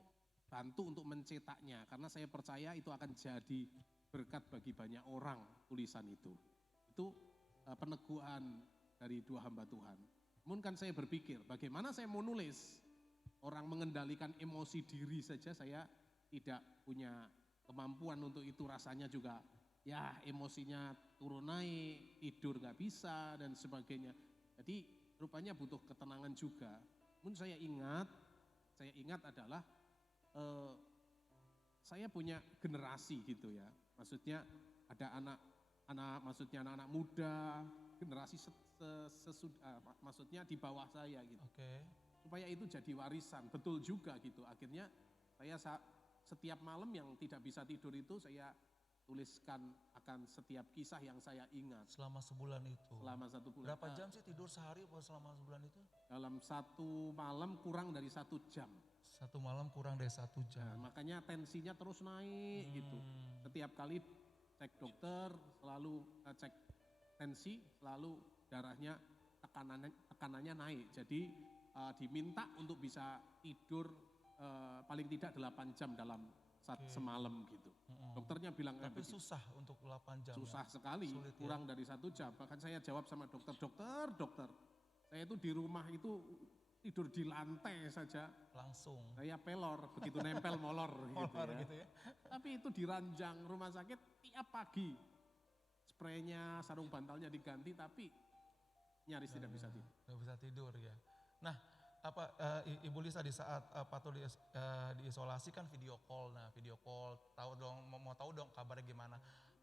bantu untuk mencetaknya karena saya percaya itu akan jadi berkat bagi banyak orang tulisan itu. Itu peneguhan dari dua hamba Tuhan. Namun kan saya berpikir bagaimana saya mau nulis, orang mengendalikan emosi diri saja saya tidak punya kemampuan untuk itu, rasanya juga ya emosinya turun naik, tidur nggak bisa dan sebagainya. Jadi rupanya butuh ketenangan juga. Namun saya ingat adalah saya punya generasi gitu ya, maksudnya ada anak-anak muda, generasi maksudnya di bawah saya gitu. Supaya itu jadi warisan, betul juga gitu. Akhirnya saya setiap malam yang tidak bisa tidur itu saya tuliskan akan setiap kisah yang saya ingat. Selama sebulan itu? Selama 1 bulan. Berapa jam sih tidur sehari selama sebulan itu? Dalam 1 malam kurang dari 1 jam. 1 malam kurang dari 1 jam. Nah, makanya tensinya terus naik gitu. Setiap kali cek dokter selalu cek tensi, selalu darahnya tekanannya naik. Jadi diminta untuk bisa tidur paling tidak 8 jam dalam semalam gitu. Dokternya bilang tapi susah untuk 8 jam. Susah ya? sekali, Sulit, kurang ya? dari 1 jam. Bahkan saya jawab sama dokter, saya itu di rumah itu tidur di lantai saja. Langsung. Saya pelor, begitu nempel molor gitu ya. Tapi itu di ranjang rumah sakit tiap pagi. Spraynya, sarung bantalnya diganti tapi nyaris tidak bisa tidur. Tidak bisa tidur ya. Nah, Ibu Lisa di saat Pak Tur diisolasi kan video call. Nah, video call mau tahu dong kabarnya gimana.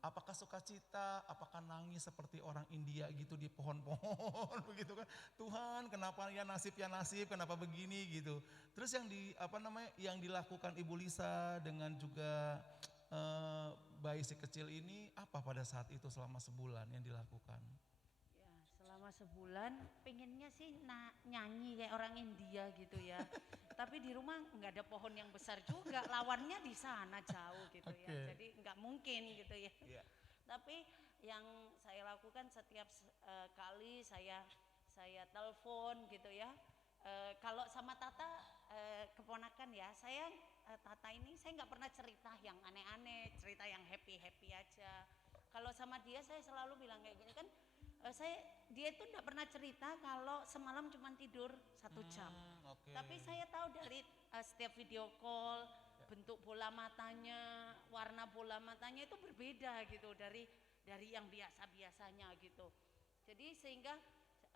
Apakah sukacita, apakah nangis seperti orang India gitu di pohon-pohon begitu kan. Tuhan, kenapa ya nasib, kenapa begini gitu. Terus yang dilakukan Ibu Lisa dengan juga bayi si kecil ini apa pada saat itu selama sebulan yang dilakukan? Ya, selama sebulan pengennya sih nyanyi kayak orang India gitu ya. Tapi di rumah nggak ada pohon yang besar juga, lawannya di sana jauh gitu ya. Jadi nggak mungkin gitu ya. Yeah. Tapi yang saya lakukan setiap kali saya telepon gitu ya. Kalau sama Tata keponakan ya, Tata ini saya nggak pernah cerita yang aneh-aneh, cerita yang happy aja. Kalau sama dia saya selalu bilang kayak gini kan, dia itu nggak pernah cerita kalau semalam cuma tidur 1 jam. Tapi saya tahu dari setiap video call, bentuk bola matanya, warna bola matanya itu berbeda gitu dari yang biasanya gitu. Jadi sehingga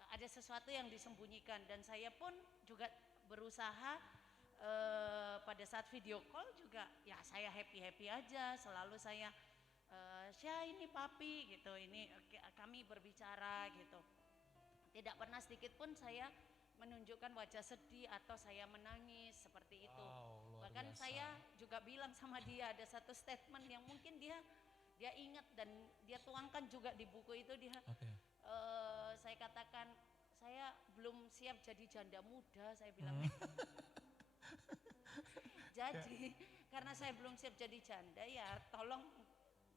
ada sesuatu yang disembunyikan dan saya pun juga berusaha pada saat video call juga ya saya happy aja, selalu saya Syah ini papi gitu, ini kami berbicara gitu. Tidak pernah sedikit pun saya menunjukkan wajah sedih atau saya menangis seperti itu. Bahkan biasa. Saya juga bilang sama dia ada satu statement yang mungkin dia ingat dan dia tuangkan juga di buku itu dia. Saya katakan saya belum siap jadi janda muda, saya bilang. karena saya belum siap jadi janda ya tolong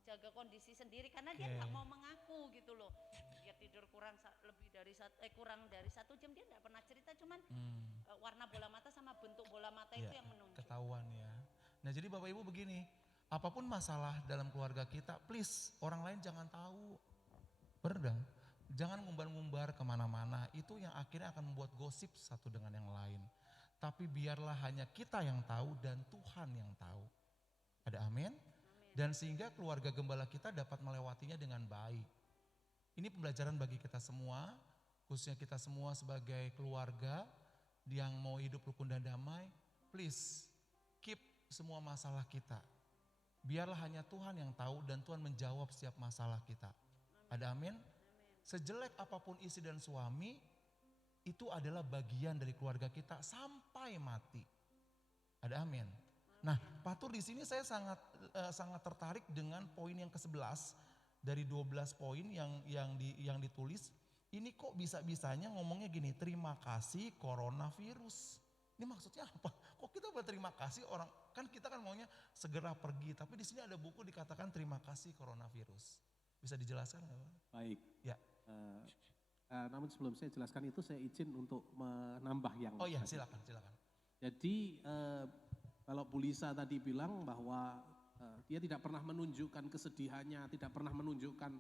jaga kondisi sendiri karena dia Oke. nggak mau mengaku gitu loh. Dia tidur kurang dari 1 jam dia nggak pernah cerita cuman warna bola mata sama bentuk bola mata itu Ya, yang menunjuk. ketahuan ya. Nah jadi Bapak Ibu begini, apapun masalah dalam keluarga kita, please orang lain jangan tahu. Benar. Jangan ngumbar-ngumbar kemana-mana, itu yang akhirnya akan membuat gosip satu dengan yang lain. Tapi biarlah hanya kita yang tahu dan Tuhan yang tahu. Ada amin? Dan sehingga keluarga gembala kita dapat melewatinya dengan baik. Ini pembelajaran bagi kita semua, khususnya kita semua sebagai keluarga yang mau hidup rukun dan damai. Please, keep semua masalah kita. Biarlah hanya Tuhan yang tahu dan Tuhan menjawab setiap masalah kita. Ada amin? Sejelek apapun istri dan suami, itu adalah bagian dari keluarga kita sampai mati. Ada amin? Nah, Pastor di sini saya sangat tertarik dengan poin yang ke-11 dari 12 poin yang ditulis. Ini kok bisa-bisanya ngomongnya gini, terima kasih coronavirus. Ini maksudnya apa? Kok kita berterima kasih orang, kan kita kan maunya segera pergi, tapi di sini ada buku dikatakan terima kasih coronavirus. Bisa dijelaskan nggak Pak? Baik. Ya. Namun sebelum saya jelaskan itu saya izin untuk menambah yang Oh iya, tadi. silakan. Jadi kalau Bu Lisa tadi bilang bahwa dia tidak pernah menunjukkan kesedihannya, tidak pernah menunjukkan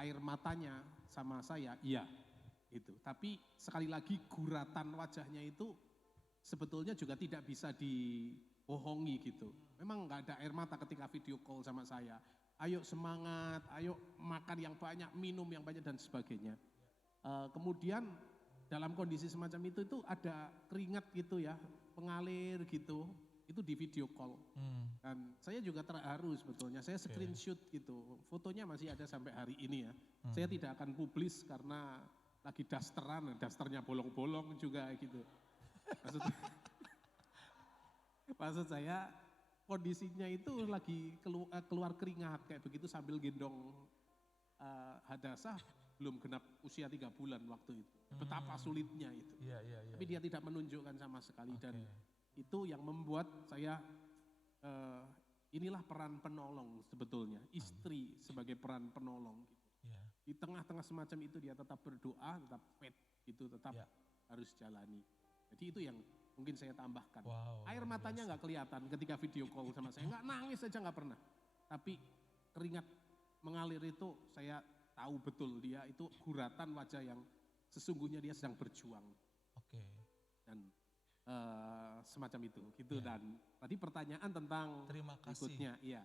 air matanya sama saya, iya itu. Tapi sekali lagi guratan wajahnya itu sebetulnya juga tidak bisa dibohongi gitu. Memang nggak ada air mata ketika video call sama saya. Ayo semangat, ayo makan yang banyak, minum yang banyak dan sebagainya. Kemudian dalam kondisi semacam itu ada keringat gitu ya, pengalir gitu, itu di video call. Dan saya juga terharu sebetulnya, saya screenshot gitu, fotonya masih ada sampai hari ini ya. Saya tidak akan publis karena lagi dasternya bolong-bolong juga gitu. Maksud saya kondisinya itu lagi keluar keringat kayak begitu sambil gendong Hadasah belum genap usia 3 bulan waktu itu. Betapa sulitnya itu. Iya. Tapi dia tidak menunjukkan sama sekali dan itu yang membuat saya inilah peran penolong sebetulnya, istri sebagai peran penolong gitu. Iya. Di tengah-tengah semacam itu dia tetap berdoa, tetap faith gitu, tetap harus jalani. Jadi itu yang mungkin saya tambahkan. Wow, Air luar matanya nggak kelihatan ketika video call sama saya, nggak nangis aja nggak pernah. Tapi keringat mengalir itu saya tahu betul dia itu guratan wajah yang sesungguhnya dia sedang berjuang Oke. dan semacam itu gitu. Dan tadi pertanyaan tentang Terima kasih. berikutnya, iya.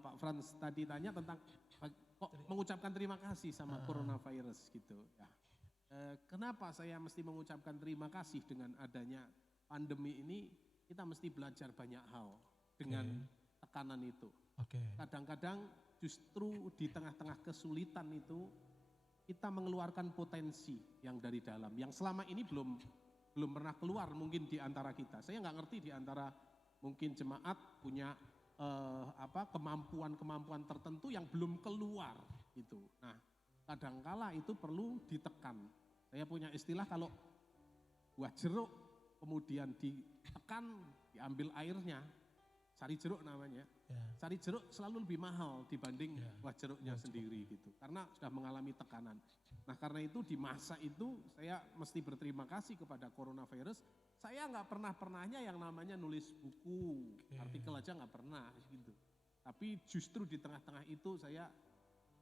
Pak Frans tadi tanya tentang kok mengucapkan terima kasih sama coronavirus gitu ya. Kenapa saya mesti mengucapkan terima kasih dengan adanya pandemi ini? Kita mesti belajar banyak hal dengan tekanan itu. Oke. Kadang-kadang justru di tengah-tengah kesulitan itu kita mengeluarkan potensi yang dari dalam, yang selama ini belum pernah keluar mungkin di antara kita. Saya nggak ngerti di antara mungkin jemaat punya kemampuan tertentu yang belum keluar gitu. Nah, kadangkala itu perlu ditekan. Saya punya istilah kalau buah jeruk kemudian ditekan, diambil airnya, sari jeruk namanya. Sari jeruk selalu lebih mahal dibanding buah jeruknya sendiri gitu. Karena sudah mengalami tekanan. Nah karena itu di masa itu saya mesti berterima kasih kepada coronavirus. Saya nggak pernahnya yang namanya nulis buku, artikel aja nggak pernah gitu. Tapi justru di tengah-tengah itu saya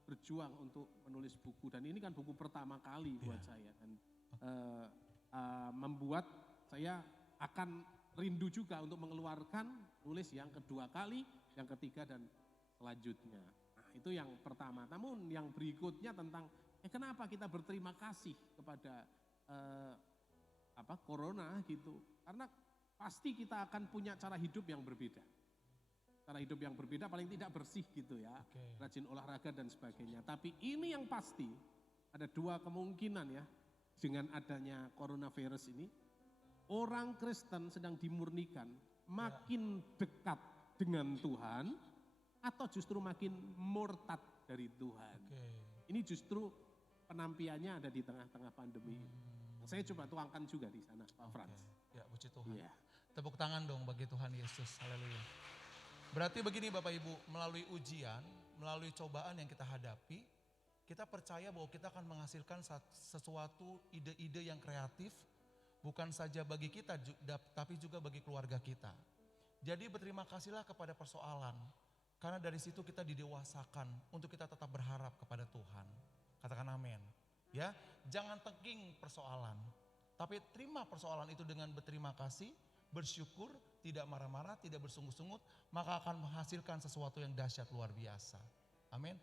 berjuang untuk menulis buku. Dan ini kan buku pertama kali buat saya. Dan membuat saya akan rindu juga untuk mengeluarkan nulis yang kedua kali, yang ketiga dan selanjutnya. Nah itu yang pertama. Namun yang berikutnya tentang kenapa kita berterima kasih kepada corona gitu. Karena pasti kita akan punya cara hidup yang berbeda. Cara hidup yang berbeda paling tidak bersih gitu ya. Rajin olahraga dan sebagainya. Tapi ini yang pasti ada dua kemungkinan ya dengan adanya coronavirus ini. Orang Kristen sedang dimurnikan makin dekat dengan Tuhan atau justru makin murtad dari Tuhan. Ini justru penampiannya ada di tengah-tengah pandemi. Saya coba tuangkan juga di sana, Pak Frans. Ya, puji Tuhan. Iya. Tepuk tangan dong bagi Tuhan Yesus, haleluya. Berarti begini Bapak Ibu, melalui ujian, melalui cobaan yang kita hadapi, kita percaya bahwa kita akan menghasilkan sesuatu ide-ide yang kreatif, bukan saja bagi kita, tapi juga bagi keluarga kita. Jadi berterima kasihlah kepada persoalan, karena dari situ kita didewasakan untuk kita tetap berharap kepada Tuhan. Katakan amin. Ya, jangan tengking persoalan, tapi terima persoalan itu dengan berterima kasih, bersyukur, tidak marah-marah, tidak bersungut-sungut, maka akan menghasilkan sesuatu yang dahsyat luar biasa. Amin.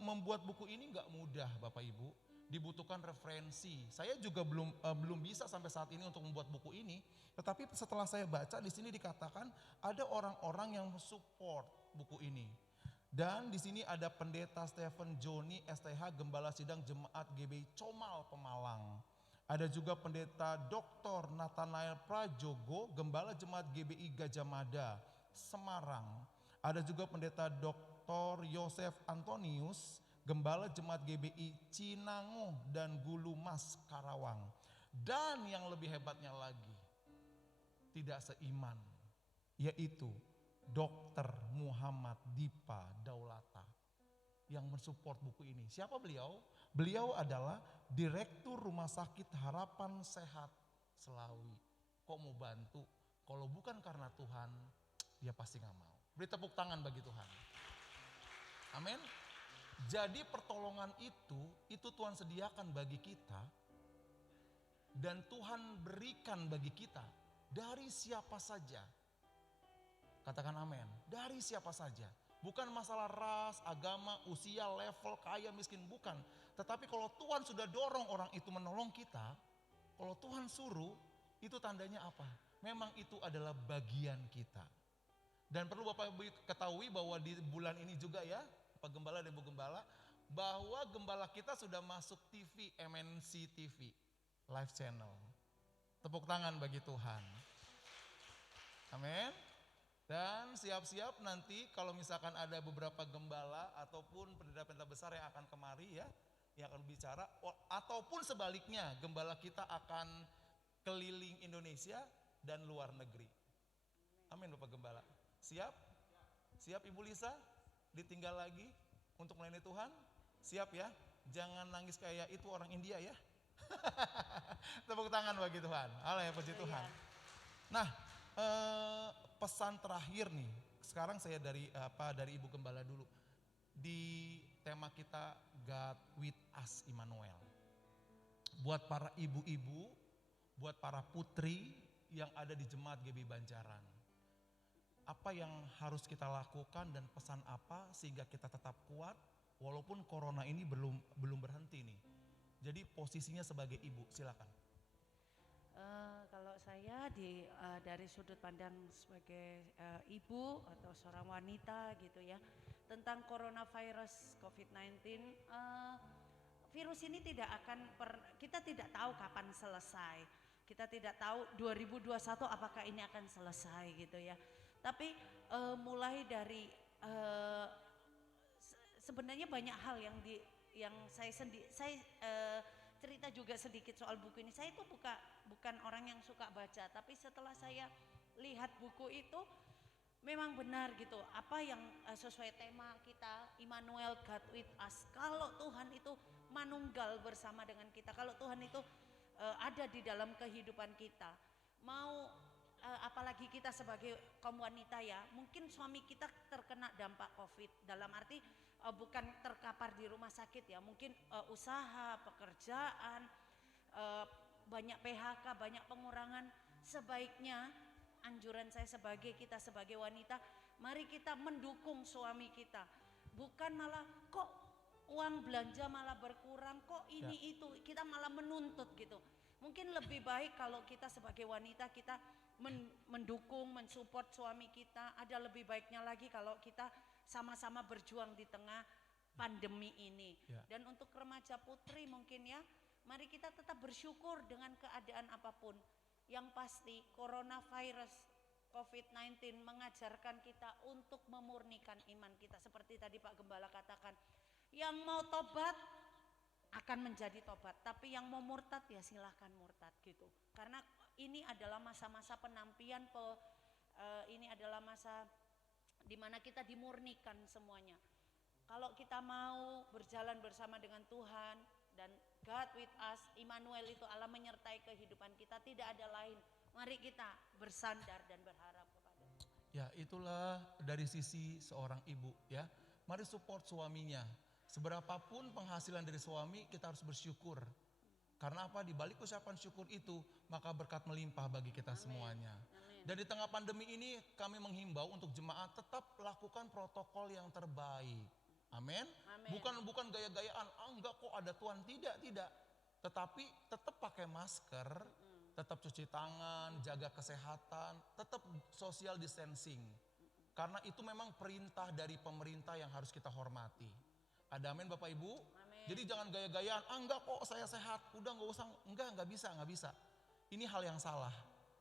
Membuat buku ini nggak mudah Bapak Ibu, dibutuhkan referensi. Saya juga belum bisa sampai saat ini untuk membuat buku ini, tetapi setelah saya baca di sini dikatakan ada orang-orang yang support buku ini. Dan di sini ada Pendeta Stephen Joni STH, Gembala Sidang Jemaat GBI Comal Pemalang. Ada juga Pendeta Dr. Nathanael Prajogo, Gembala Jemaat GBI Gajah Mada, Semarang. Ada juga Pendeta Dr. Yosef Antonius, Gembala Jemaat GBI Cinango dan Gulu Mas Karawang. Dan yang lebih hebatnya lagi, tidak seiman, yaitu Dr. Muhammad Dipa Daulata yang mensupport buku ini. Siapa beliau? Beliau adalah Direktur Rumah Sakit Harapan Sehat Selawi. Kok mau bantu? Kalau bukan karena Tuhan, dia pasti gak mau. Beri tepuk tangan bagi Tuhan. Amin. Jadi pertolongan itu Tuhan sediakan bagi kita. Dan Tuhan berikan bagi kita dari siapa saja. Katakan amin. Dari siapa saja. Bukan masalah ras, agama, usia, level, kaya, miskin, bukan. Tetapi kalau Tuhan sudah dorong orang itu menolong kita, kalau Tuhan suruh, itu tandanya apa? Memang itu adalah bagian kita. Dan perlu Bapak Ibu ketahui bahwa di bulan ini juga ya, Pak Gembala dan Bu Gembala, bahwa gembala kita sudah masuk TV, MNC TV, live channel. Tepuk tangan bagi Tuhan. Amin. Dan siap-siap nanti kalau misalkan ada beberapa gembala ataupun pendeta-pendeta besar yang akan kemari ya, yang akan bicara, ataupun sebaliknya gembala kita akan keliling Indonesia dan luar negeri. Amin Bapak Gembala. Siap? Siap Ibu Lisa? Ditinggal lagi untuk melayani Tuhan? Siap ya? Jangan nangis kayak itu orang India ya. Tepuk tangan bagi Tuhan. Haleluya, puji Tuhan. Nah, pesan terakhir nih. Sekarang saya dari Ibu Gembala dulu. Di tema kita God with us Immanuel. Buat para ibu-ibu, buat para putri yang ada di Jemaat GBI Banjaran. Apa yang harus kita lakukan dan pesan apa sehingga kita tetap kuat walaupun corona ini belum berhenti nih. Jadi posisinya sebagai ibu, silakan. Kalau saya dari sudut pandang sebagai ibu atau seorang wanita gitu ya, tentang coronavirus COVID-19, virus ini tidak akan kita tidak tahu kapan selesai. Kita tidak tahu 2021 apakah ini akan selesai gitu ya. Tapi mulai dari sebenarnya banyak hal yang saya cerita juga sedikit soal buku ini. Saya itu bukan orang yang suka baca, tapi setelah saya lihat buku itu memang benar gitu. Apa yang sesuai tema kita, Immanuel God with us. Kalau Tuhan itu manunggal bersama dengan kita, kalau Tuhan itu ada di dalam kehidupan kita, mau apalagi kita sebagai kaum wanita ya, mungkin suami kita terkena dampak COVID, dalam arti bukan terkapar di rumah sakit ya, mungkin usaha, pekerjaan, banyak PHK, banyak pengurangan. Sebaiknya anjuran saya kita sebagai wanita, mari kita mendukung suami kita, bukan malah kok uang belanja malah berkurang, kok ini itu, kita malah menuntut gitu. Mungkin lebih baik kalau kita sebagai wanita kita mendukung, mensupport suami kita. Ada lebih baiknya lagi kalau kita sama-sama berjuang di tengah pandemi ini. Dan untuk remaja putri mungkin ya, mari kita tetap bersyukur dengan keadaan apapun. Yang pasti coronavirus COVID-19 mengajarkan kita untuk memurnikan iman kita. Seperti tadi Pak Gembala katakan, yang mau tobat akan menjadi tobat, tapi yang mau murtad ya silahkan murtad gitu. Karena ini adalah masa-masa penampian, ini adalah masa di mana kita dimurnikan semuanya. Kalau kita mau berjalan bersama dengan Tuhan dan God with us, Immanuel itu Allah menyertai kehidupan kita, tidak ada lain. Mari kita bersandar dan berharap kepada Tuhan. Ya, itulah dari sisi seorang ibu ya. Mari support suaminya. Seberapapun penghasilan dari suami, kita harus bersyukur. Karena apa? Di balik ucapan syukur itu, maka berkat melimpah bagi kita semuanya. Dan di tengah pandemi ini kami menghimbau untuk jemaat tetap lakukan protokol yang terbaik. Amin. Bukan gaya-gayaan, enggak kok ada Tuhan, tidak. Tetapi tetap pakai masker, tetap cuci tangan, jaga kesehatan, tetap social distancing. Karena itu memang perintah dari pemerintah yang harus kita hormati. Ada amin Bapak Ibu? Amin. Jadi jangan gaya-gayaan, enggak kok saya sehat, udah nggak usah, nggak bisa. Ini hal yang salah.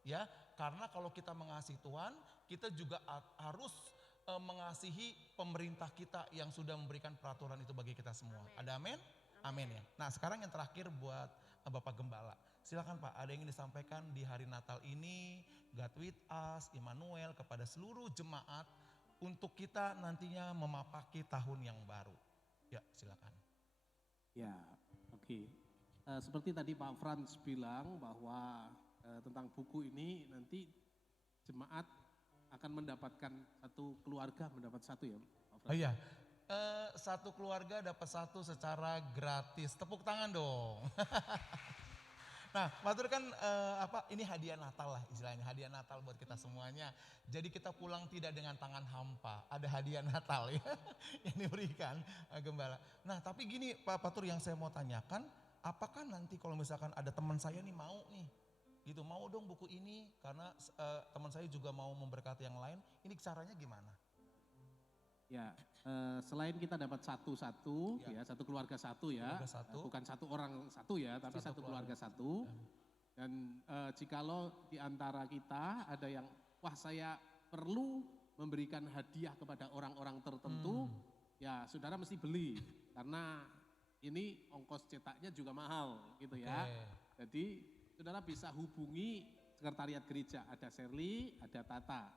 Ya, karena kalau kita mengasihi Tuhan, kita juga harus mengasihi pemerintah kita yang sudah memberikan peraturan itu bagi kita semua. Ada amin? Amin ya. Nah sekarang yang terakhir buat Bapak Gembala. Silakan Pak, ada yang ingin disampaikan di hari Natal ini, God with us, Immanuel, kepada seluruh jemaat untuk kita nantinya memapaki tahun yang baru. Ya silakan. Ya, oke. Seperti tadi Pak Frans bilang bahwa tentang buku ini nanti jemaat akan mendapatkan satu keluarga mendapat satu ya Pak Frans? Oh iya, satu keluarga dapat satu secara gratis. Tepuk tangan dong. Nah, Matur kan ini hadiah Natal lah istilahnya, hadiah Natal buat kita semuanya. Jadi kita pulang tidak dengan tangan hampa, ada hadiah Natal ya yang diberikan Gembala. Nah, tapi gini Pak Patur yang saya mau tanyakan, apakah nanti kalau misalkan ada teman saya nih mau nih, gitu mau dong buku ini karena teman saya juga mau memberkati yang lain, ini caranya gimana? Ya, selain kita dapat satu-satu, ya satu keluarga satu ya, Keluarga satu. bukan satu orang satu ya, tapi satu keluarga satu. Dan jikalau di antara kita ada yang, wah saya perlu memberikan hadiah kepada orang-orang tertentu, ya saudara mesti beli karena ini ongkos cetaknya juga mahal gitu ya. Jadi saudara bisa hubungi sekretariat gereja, ada Shirley, ada Tata.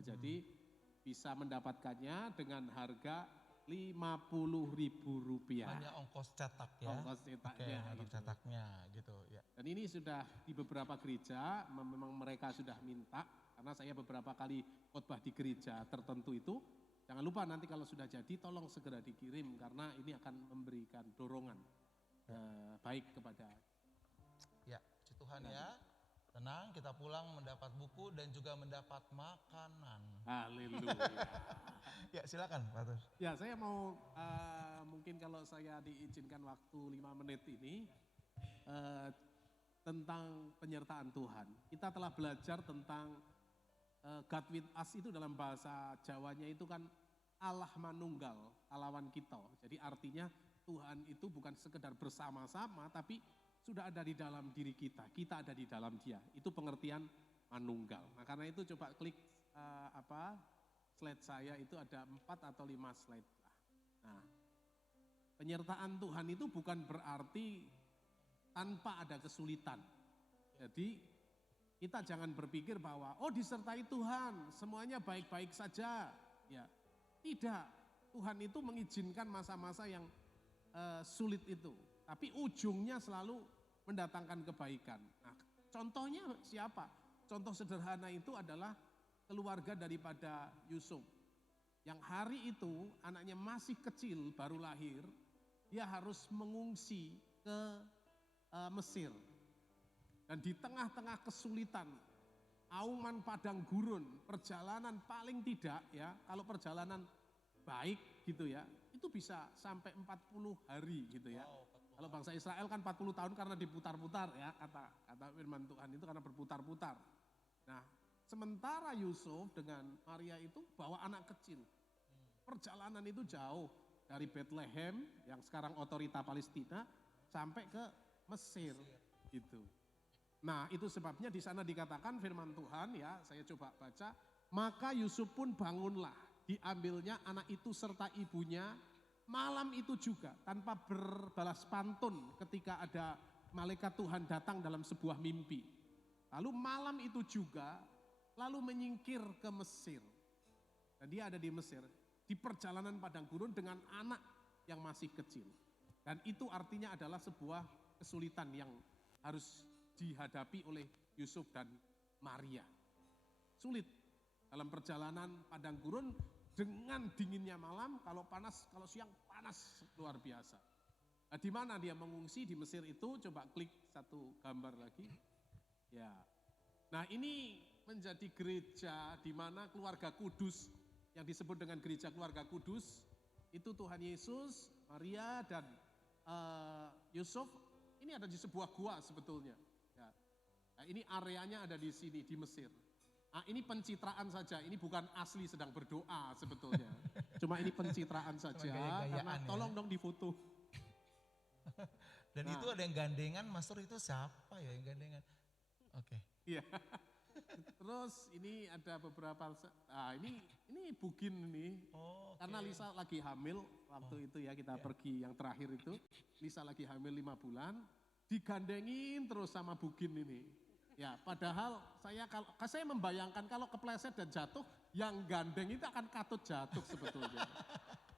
Jadi bisa mendapatkannya dengan harga Rp50.000. Hanya ongkos cetak ya. Ongkos cetaknya. Ongkos gitu. cetaknya gitu ya. Dan ini sudah di beberapa gereja, memang mereka sudah minta, karena saya beberapa kali khotbah di gereja tertentu itu, jangan lupa nanti kalau sudah jadi tolong segera dikirim, karena ini akan memberikan dorongan baik kepada. Ya, puji Tuhan ya. Tenang, kita pulang mendapat buku dan juga mendapat makanan. Haleluya. Ya silakan Pak Tur. Ya saya mau mungkin kalau saya diizinkan waktu 5 menit ini tentang penyertaan Tuhan. Kita telah belajar tentang God with us itu dalam bahasa Jawanya itu kan Allah manunggal, alawan kita. Jadi artinya Tuhan itu bukan sekedar bersama-sama tapi sudah ada di dalam diri kita ada di dalam Dia. Itu pengertian manunggal. Nah karena itu coba klik slide saya itu ada 4 atau 5 slide lah. Nah, penyertaan Tuhan itu bukan berarti tanpa ada kesulitan. Jadi kita jangan berpikir bahwa disertai Tuhan, semuanya baik-baik saja. Ya, tidak. Tuhan itu mengizinkan masa-masa yang sulit itu. Tapi ujungnya selalu mendatangkan kebaikan. Nah, contohnya siapa? Contoh sederhana itu adalah keluarga daripada Yusuf. Yang hari itu anaknya masih kecil, baru lahir, dia harus mengungsi ke Mesir. Dan di tengah-tengah kesulitan, auman padang gurun, perjalanan paling tidak ya, kalau perjalanan baik gitu ya, itu bisa sampai 40 hari gitu ya. Kalau bangsa Israel kan 40 tahun karena diputar-putar ya, kata firman Tuhan itu karena berputar-putar. Nah, sementara Yusuf dengan Maria itu bawa anak kecil. Perjalanan itu jauh dari Bethlehem yang sekarang otorita Palestina sampai ke Mesir gitu. Nah, itu sebabnya di sana dikatakan firman Tuhan ya, saya coba baca, maka Yusuf pun bangunlah, diambilnya anak itu serta ibunya malam itu juga tanpa berbalas pantun ketika ada malaikat Tuhan datang dalam sebuah mimpi. Lalu malam itu juga lalu menyingkir ke Mesir. Dan dia ada di Mesir, di perjalanan padang gurun dengan anak yang masih kecil. Dan itu artinya adalah sebuah kesulitan yang harus dihadapi oleh Yusuf dan Maria. Sulit dalam perjalanan padang gurun dengan dinginnya malam, kalau siang panas luar biasa. Nah, di mana dia mengungsi di Mesir itu? Coba klik satu gambar lagi. Ya. Nah, ini menjadi gereja di mana keluarga kudus yang disebut dengan gereja keluarga kudus itu Tuhan Yesus, Maria dan Yusuf ini ada di sebuah gua sebetulnya. Ya. Nah, ini areanya ada di sini di Mesir. Nah, ini pencitraan saja, ini bukan asli sedang berdoa sebetulnya. Cuma ini pencitraan saja, karena tolong dong difoto. Dan itu ada yang gandengan, Master itu siapa ya yang gandengan? Oke. Iya. Terus ini ada beberapa, ini Bugin ini, karena Lisa lagi hamil waktu itu ya kita pergi yang terakhir itu, Lisa lagi hamil 5 bulan, digandengin terus sama Bugin ini. Ya, padahal saya membayangkan kalau kepleset dan jatuh, yang gandeng itu akan katut jatuh sebetulnya.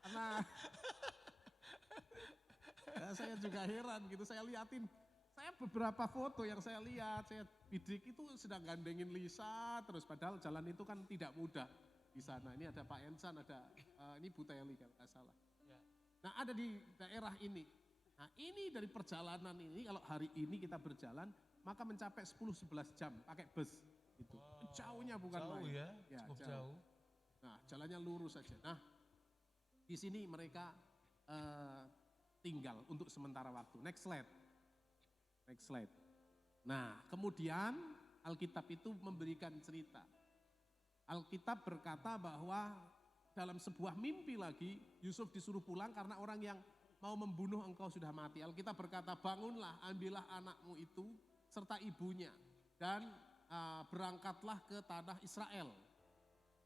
Karena ya, saya juga heran gitu, saya liatin. Saya beberapa foto yang saya lihat, saya bidik itu sedang gandengin Lisa, terus padahal jalan itu kan tidak mudah di sana. Ini ada Pak Ensan, ada ini Bu Teli kalau nggak salah. Nah, ada di daerah ini. Nah, ini dari perjalanan ini, kalau hari ini kita berjalan, maka mencapai 10-11 jam pakai bus. Gitu. Wow. Jauhnya bukan jauh main. Ya, cukup jauh. Nah, jalannya lurus saja. Nah, di sini mereka tinggal untuk sementara waktu. Next slide. Nah, kemudian Alkitab itu memberikan cerita. Alkitab berkata bahwa dalam sebuah mimpi lagi, Yusuf disuruh pulang karena orang yang mau membunuh engkau sudah mati. Alkitab berkata, bangunlah, ambillah anakmu itu serta ibunya dan berangkatlah ke tanah Israel.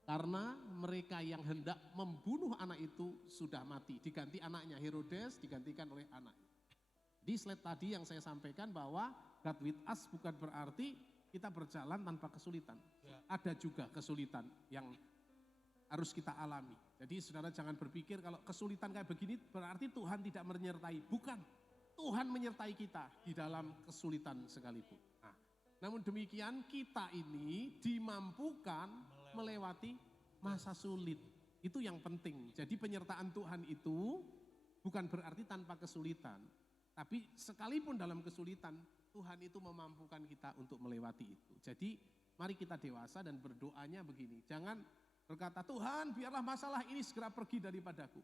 Karena mereka yang hendak membunuh anak itu sudah mati. Diganti anaknya, Herodes digantikan oleh anaknya. Di slide tadi yang saya sampaikan bahwa God with us bukan berarti kita berjalan tanpa kesulitan. Ya. Ada juga kesulitan yang harus kita alami. Jadi saudara jangan berpikir kalau kesulitan kayak begini berarti Tuhan tidak menyertai. Bukan, Tuhan menyertai kita di dalam kesulitan sekalipun. Nah, namun demikian kita ini dimampukan melewati masa sulit. Itu yang penting. Jadi penyertaan Tuhan itu bukan berarti tanpa kesulitan. Tapi sekalipun dalam kesulitan, Tuhan itu memampukan kita untuk melewati itu. Jadi mari kita dewasa dan berdoanya begini. Jangan berkata, Tuhan biarlah masalah ini segera pergi daripadaku.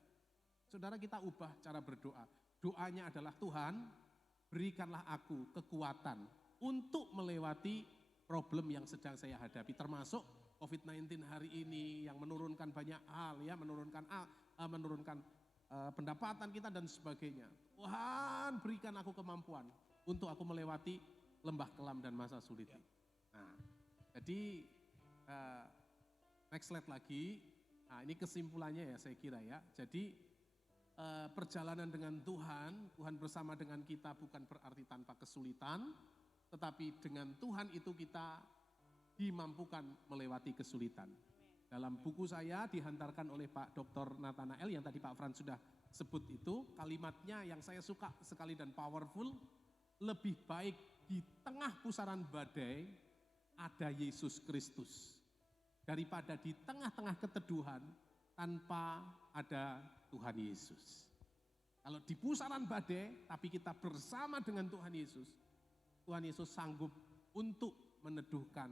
Saudara kita ubah cara berdoa. Doanya adalah Tuhan berikanlah aku kekuatan untuk melewati problem yang sedang saya hadapi. Termasuk COVID-19 hari ini yang menurunkan banyak hal ya, menurunkan pendapatan kita dan sebagainya. Tuhan berikan aku kemampuan untuk aku melewati lembah kelam dan masa sulit ini. Nah, jadi next slide lagi. Nah, ini kesimpulannya ya saya kira ya. Jadi perjalanan dengan Tuhan bersama dengan kita bukan berarti tanpa kesulitan, tetapi dengan Tuhan itu kita dimampukan melewati kesulitan. Dalam buku saya dihantarkan oleh Pak Dr. Nathanael yang tadi Pak Frans sudah sebut itu, kalimatnya yang saya suka sekali dan powerful, lebih baik di tengah pusaran badai ada Yesus Kristus daripada di tengah-tengah keteduhan tanpa ada Tuhan Yesus. Kalau di pusaran badai tapi kita bersama dengan Tuhan Yesus sanggup untuk meneduhkan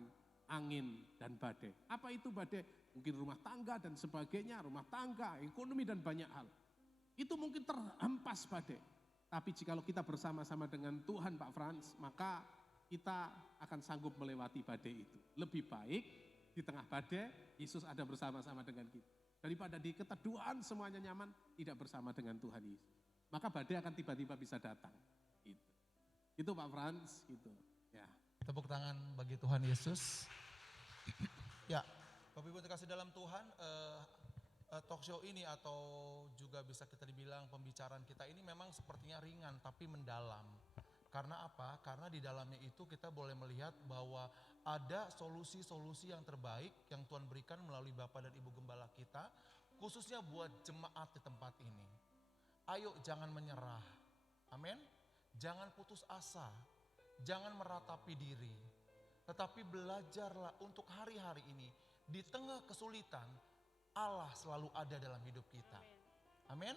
angin dan badai. Apa itu badai? Mungkin rumah tangga dan sebagainya, rumah tangga, ekonomi dan banyak hal. Itu mungkin terhempas badai. Tapi jikalau kita bersama-sama dengan Tuhan Pak Frans, maka kita akan sanggup melewati badai itu. Lebih baik di tengah badai, Yesus ada bersama-sama dengan kita. Daripada di keteduhan semuanya nyaman, tidak bersama dengan Tuhan Yesus. Maka badai akan tiba-tiba bisa datang. Itu Pak Frans, gitu. Ya. Tepuk tangan bagi Tuhan Yesus. Ya, Bapak Ibu terkasih dalam Tuhan, talk show ini atau juga bisa kita dibilang pembicaraan kita ini memang sepertinya ringan tapi mendalam. Karena apa? Karena di dalamnya itu kita boleh melihat bahwa ada solusi-solusi yang terbaik yang Tuhan berikan melalui Bapak dan Ibu Gembala kita, khususnya buat jemaat di tempat ini. Ayo jangan menyerah, amin. Jangan putus asa, jangan meratapi diri, tetapi belajarlah untuk hari-hari ini. Di tengah kesulitan, Allah selalu ada dalam hidup kita. Amin.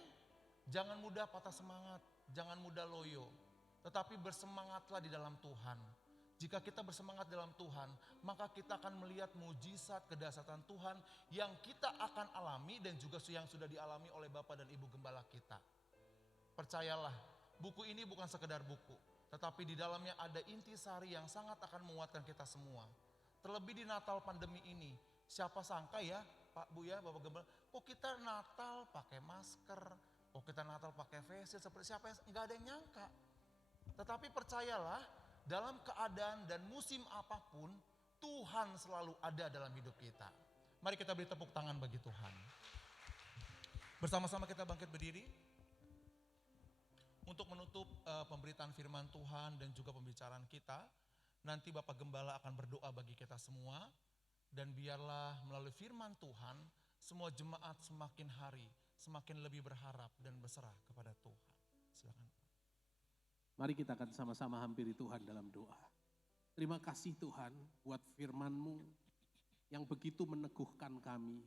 Jangan mudah patah semangat, jangan mudah loyo, tetapi bersemangatlah di dalam Tuhan. Jika kita bersemangat dalam Tuhan, maka kita akan melihat mujizat kedahsyatan Tuhan yang kita akan alami dan juga yang sudah dialami oleh Bapak dan Ibu Gembala kita. Percayalah, buku ini bukan sekedar buku, tetapi di dalamnya ada intisari yang sangat akan menguatkan kita semua. Terlebih di Natal pandemi ini, siapa sangka ya Pak Bu ya Bapak Gembala, kok kita Natal pakai masker, kok kita Natal pakai face shield, seperti siapa yang enggak ada yang nyangka. Tetapi percayalah, dalam keadaan dan musim apapun, Tuhan selalu ada dalam hidup kita. Mari kita beri tepuk tangan bagi Tuhan. Bersama-sama kita bangkit berdiri untuk menutup pemberitaan firman Tuhan dan juga pembicaraan kita. Nanti Bapak Gembala akan berdoa bagi kita semua. Dan biarlah melalui firman Tuhan, semua jemaat semakin hari, semakin lebih berharap dan berserah kepada Tuhan. Silakan. Mari kita akan sama-sama hampiri Tuhan dalam doa. Terima kasih Tuhan buat firman-Mu yang begitu meneguhkan kami.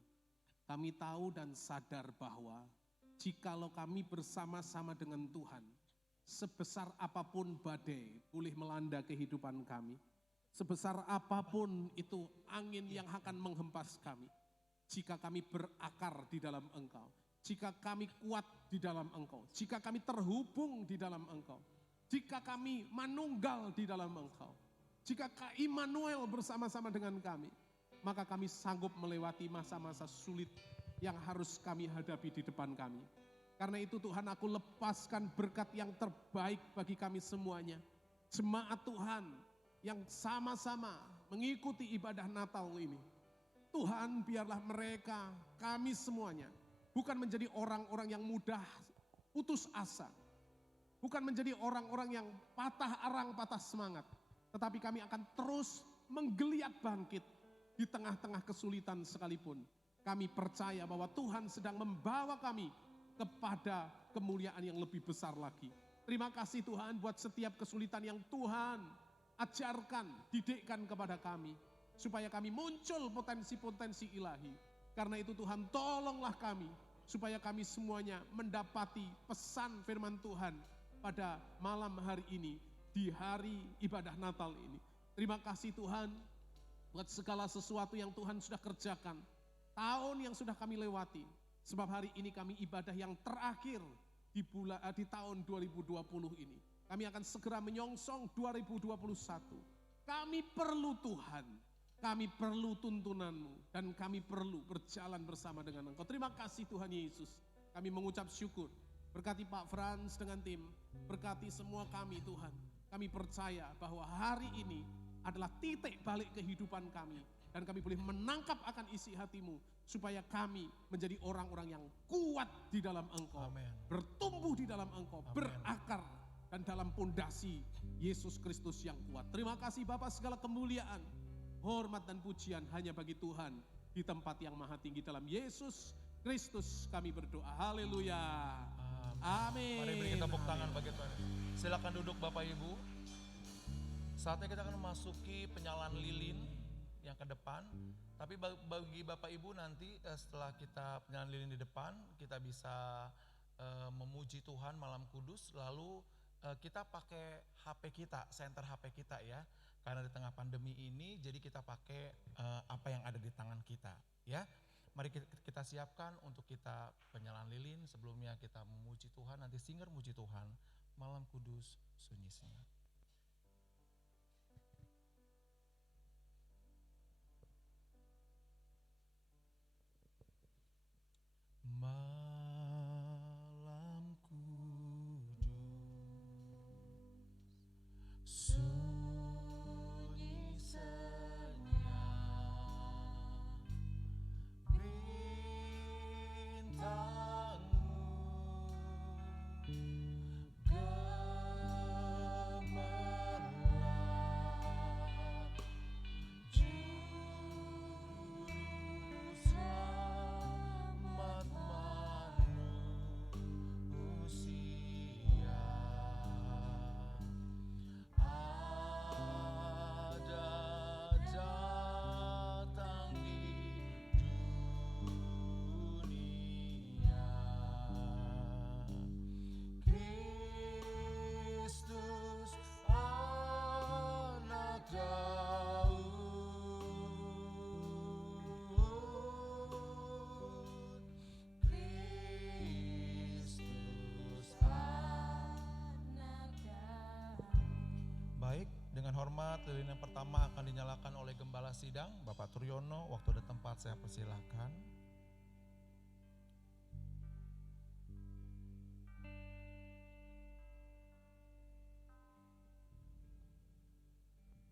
Kami tahu dan sadar bahwa jikalau kami bersama-sama dengan Tuhan, sebesar apapun badai boleh melanda kehidupan kami, sebesar apapun itu angin yang akan menghempas kami, jika kami berakar di dalam Engkau, jika kami kuat di dalam Engkau, jika kami terhubung di dalam Engkau, jika kami manunggal di dalam Engkau, jika Immanuel bersama-sama dengan kami, maka kami sanggup melewati masa-masa sulit yang harus kami hadapi di depan kami. Karena itu Tuhan, aku lepaskan berkat yang terbaik bagi kami semuanya. Jemaat Tuhan yang sama-sama mengikuti ibadah Natal ini. Tuhan, biarlah mereka, kami semuanya, bukan menjadi orang-orang yang mudah putus asa. Bukan menjadi orang-orang yang patah arang, patah semangat. Tetapi kami akan terus menggeliat bangkit di tengah-tengah kesulitan sekalipun. Kami percaya bahwa Tuhan sedang membawa kami kepada kemuliaan yang lebih besar lagi. Terima kasih Tuhan buat setiap kesulitan yang Tuhan ajarkan, didikkan kepada kami. Supaya kami muncul potensi-potensi ilahi. Karena itu Tuhan, tolonglah kami. Supaya kami semuanya mendapati pesan firman Tuhan pada malam hari ini, di hari ibadah Natal ini. Terima kasih Tuhan buat segala sesuatu yang Tuhan sudah kerjakan. Tahun yang sudah kami lewati. Sebab hari ini kami ibadah yang terakhir di tahun 2020 ini. Kami akan segera menyongsong 2021. Kami perlu Tuhan. Kami perlu tuntunan-Mu. Dan kami perlu berjalan bersama dengan Engkau. Terima kasih Tuhan Yesus. Kami mengucap syukur. Berkati Pak Frans dengan tim. Berkati semua kami Tuhan. Kami percaya bahwa hari ini adalah titik balik kehidupan kami. Dan kami boleh menangkap akan isi hati-Mu. Supaya kami menjadi orang-orang yang kuat di dalam Engkau. Amen. Bertumbuh di dalam Engkau. Amen. Berakar. Dan dalam pondasi Yesus Kristus yang kuat. Terima kasih Bapak, segala kemuliaan, hormat dan pujian hanya bagi Tuhan. Di tempat yang maha tinggi dalam Yesus Kristus kami berdoa. Haleluya. Amin. Mari beri tepuk tangan bagi Tuhan. Silakan duduk Bapak Ibu. Saatnya kita akan memasuki penyalaan lilin yang ke depan. Tapi bagi Bapak Ibu nanti setelah kita penyalaan lilin di depan, kita bisa memuji Tuhan malam kudus. Lalu kita pakai HP kita, center HP kita ya. Karena di tengah pandemi ini, jadi kita pakai apa yang ada di tangan kita ya. Mari kita siapkan untuk kita penyalaan lilin. Sebelumnya kita memuji Tuhan, nanti singer muji Tuhan. Malam kudus sunyi senyap. Malam kudus sunyi senyap, bintangmu Dengan hormat, lilin yang pertama akan dinyalakan oleh Gembala Sidang, Bapak Turyono. Waktu dan tempat saya persilahkan.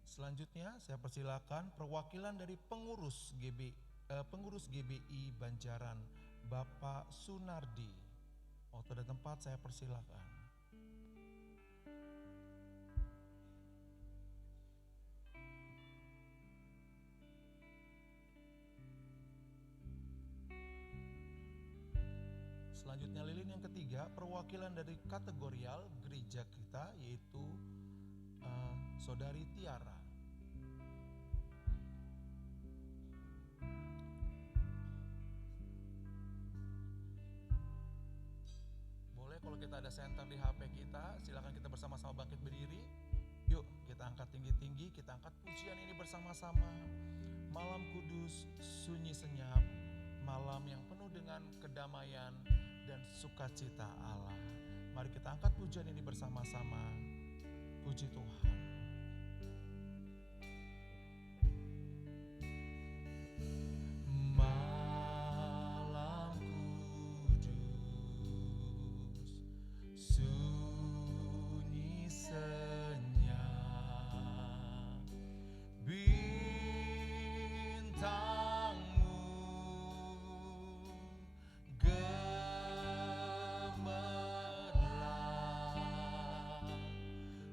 Selanjutnya saya persilakan perwakilan dari pengurus GBI Banjaran, Bapak Sunardi. Waktu dan tempat saya persilakan. Selanjutnya lilin yang ketiga, perwakilan dari kategorial gereja kita, yaitu Saudari Tiara. Boleh kalau kita ada center di HP kita, silakan kita bersama-sama bangkit berdiri. Yuk kita angkat tinggi-tinggi, kita angkat pujian ini bersama-sama. Malam kudus, sunyi senyap, malam yang penuh dengan kedamaian dan sukacita Allah. Mari kita angkat pujian ini bersama-sama. Puji Tuhan. Malam kudus, sunyi senyap, bintangmu gemerlap,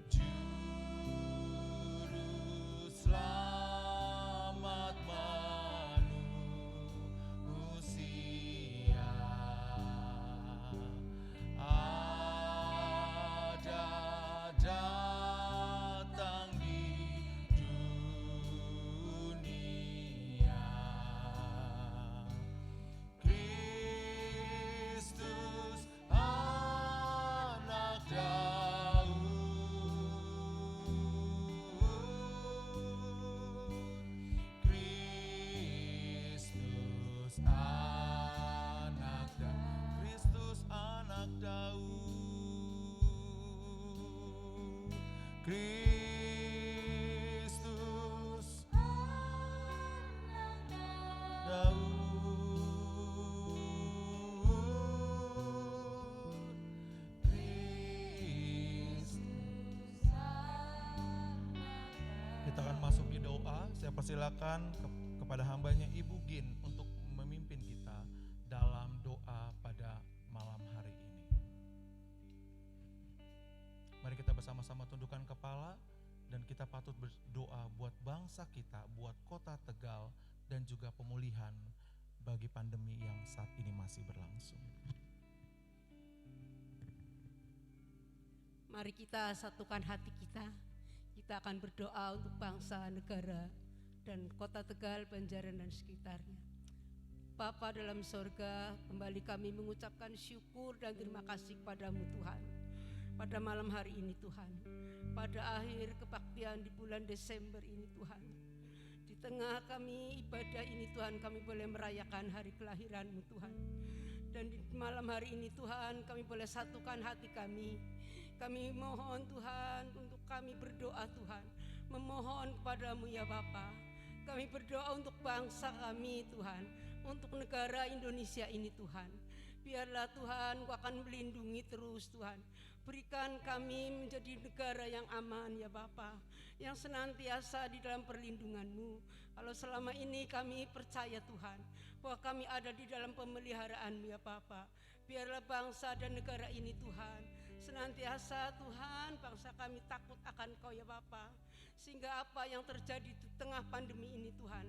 juru selamat manusia ada datang di dunia. Kristus anak Daud, Kristus anak Daud, Kristus anak Daud, Kristus anak Daud, Kristus anak Daud. Kita akan masuk di doa. Saya persilakan kepada hambanya Ibu Gin untuk memimpin kita dalam doa pada malam hari ini. Mari kita bersama-sama tundukkan kepala dan kita patut berdoa buat bangsa kita, buat kota Tegal dan juga pemulihan bagi pandemi yang saat ini masih berlangsung. Mari kita satukan hati kita. Kita akan berdoa untuk bangsa, negara, dan kota Tegal, Banjaran, dan sekitarnya. Bapa dalam sorga, kembali kami mengucapkan syukur dan terima kasih kepadamu Tuhan. Pada malam hari ini Tuhan, pada akhir kebaktian di bulan Desember ini Tuhan, di tengah kami ibadah ini Tuhan, kami boleh merayakan hari kelahiran-Mu Tuhan. Dan di malam hari ini Tuhan, kami boleh satukan hati kami. Kami mohon Tuhan untuk kami berdoa Tuhan, memohon kepadamu ya Bapa. Kami berdoa untuk bangsa kami Tuhan, untuk negara Indonesia ini Tuhan. Biarlah Tuhan Engkau akan melindungi terus Tuhan. Berikan kami menjadi negara yang aman ya Bapa, yang senantiasa di dalam perlindungan-Mu. Kalau selama ini kami percaya Tuhan, bahwa kami ada di dalam pemeliharaan-Mu ya Bapa. Biarlah bangsa dan negara ini Tuhan, senantiasa Tuhan bangsa kami takut akan Kau ya Bapa. Sehingga apa yang terjadi di tengah pandemi ini Tuhan,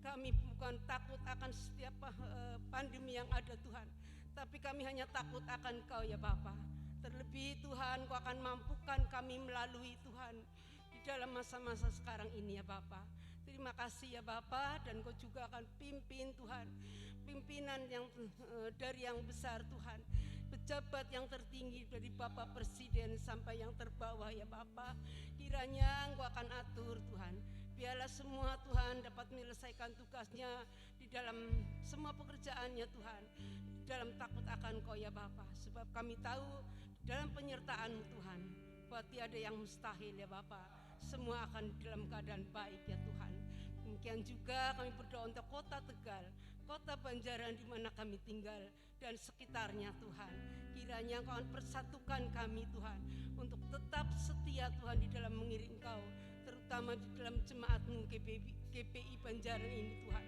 kami bukan takut akan setiap pandemi yang ada Tuhan, tapi kami hanya takut akan Kau ya Bapa. Terlebih Tuhan, Kau akan mampukan kami melalui Tuhan di dalam masa-masa sekarang ini ya Bapa. Terima kasih ya Bapa, dan Kau juga akan pimpin Tuhan, pimpinan yang dari yang besar Tuhan, pejabat yang tertinggi dari Bapak Presiden sampai yang terbawah ya Bapa. Kiranya Engkau akan atur Tuhan, biarlah semua Tuhan dapat menyelesaikan tugasnya di dalam semua pekerjaannya Tuhan, dalam takut akan Kau ya Bapa. Sebab kami tahu dalam penyertaan-Mu Tuhan, bahwa tiada yang mustahil ya Bapa. semua akan dalam keadaan baik ya Tuhan. Demikian juga kami berdoa untuk kota Tegal, kota Banjaran di mana kami tinggal dan sekitarnya Tuhan. Kiranya Engkau akan persatukan kami Tuhan untuk tetap setia Tuhan di dalam mengiring Engkau, terutama di dalam jemaat-Mu GPI Banjaran ini Tuhan.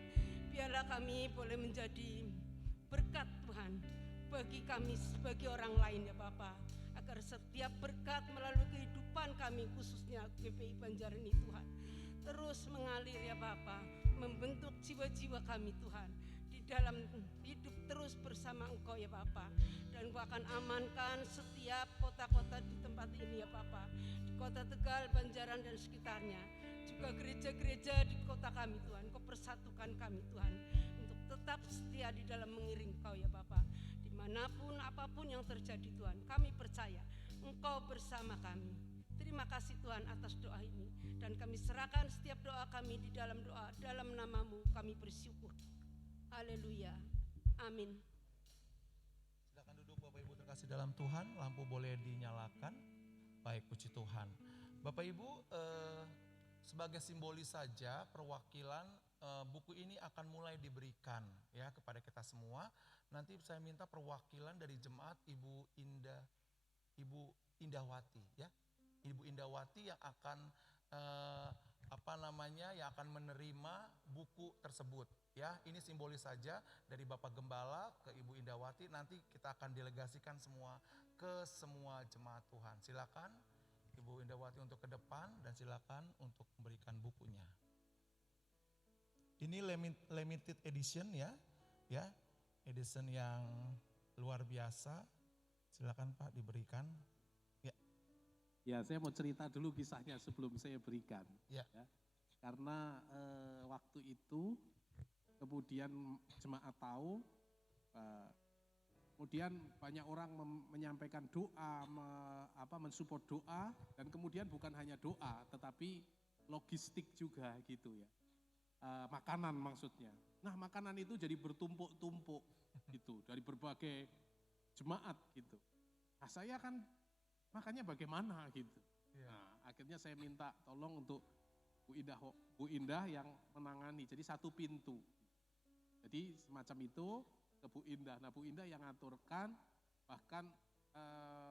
Biarlah kami boleh menjadi berkat Tuhan bagi kami, bagi orang lain ya Bapa, agar setiap berkat melalui kehidupan kami khususnya GPI Banjaran ini Tuhan terus mengalir ya Bapa, membentuk jiwa-jiwa kami Tuhan di dalam hidup terus bersama Engkau ya Bapa. Dan Engkau akan amankan setiap kota-kota di tempat ini ya Bapa, di kota Tegal, Banjaran dan sekitarnya, juga gereja-gereja di kota kami Tuhan. Engkau persatukan kami Tuhan untuk tetap setia di dalam mengiring Engkau ya Bapa. Dimanapun apapun yang terjadi Tuhan, kami percaya Engkau bersama kami. Terima kasih Tuhan atas doa ini, dan kami serahkan setiap doa kami di dalam doa, dalam nama-Mu kami bersyukur. Haleluya, amin. Silakan duduk Bapak Ibu terkasih dalam Tuhan, lampu boleh dinyalakan. Baik, puji Tuhan. Bapak Ibu, sebagai simbolis saja perwakilan buku ini akan mulai diberikan ya kepada kita semua. Nanti saya minta perwakilan dari jemaat Ibu Indahwati ya. Ibu Indahwati yang akan yang akan menerima buku tersebut ya. Ini simbolis saja dari Bapak Gembala ke Ibu Indahwati, nanti kita akan delegasikan semua ke semua jemaat Tuhan. Silakan Ibu Indahwati untuk ke depan dan silakan untuk memberikan bukunya. Ini limited edition ya. Edition yang luar biasa. Silakan Pak diberikan. Ya, saya mau cerita dulu kisahnya sebelum saya berikan. Ya. Karena waktu itu kemudian jemaat tahu, kemudian banyak orang menyampaikan doa, mensupport doa, dan kemudian bukan hanya doa, tetapi logistik juga gitu ya. Makanan maksudnya. Nah, makanan itu jadi bertumpuk-tumpuk gitu dari berbagai jemaat gitu. Nah, saya kan makanya bagaimana gitu. Nah, akhirnya saya minta tolong untuk Bu Indah yang menangani. Jadi satu pintu. Jadi semacam itu ke Bu Indah. Nah, Bu Indah yang ngaturkan, bahkan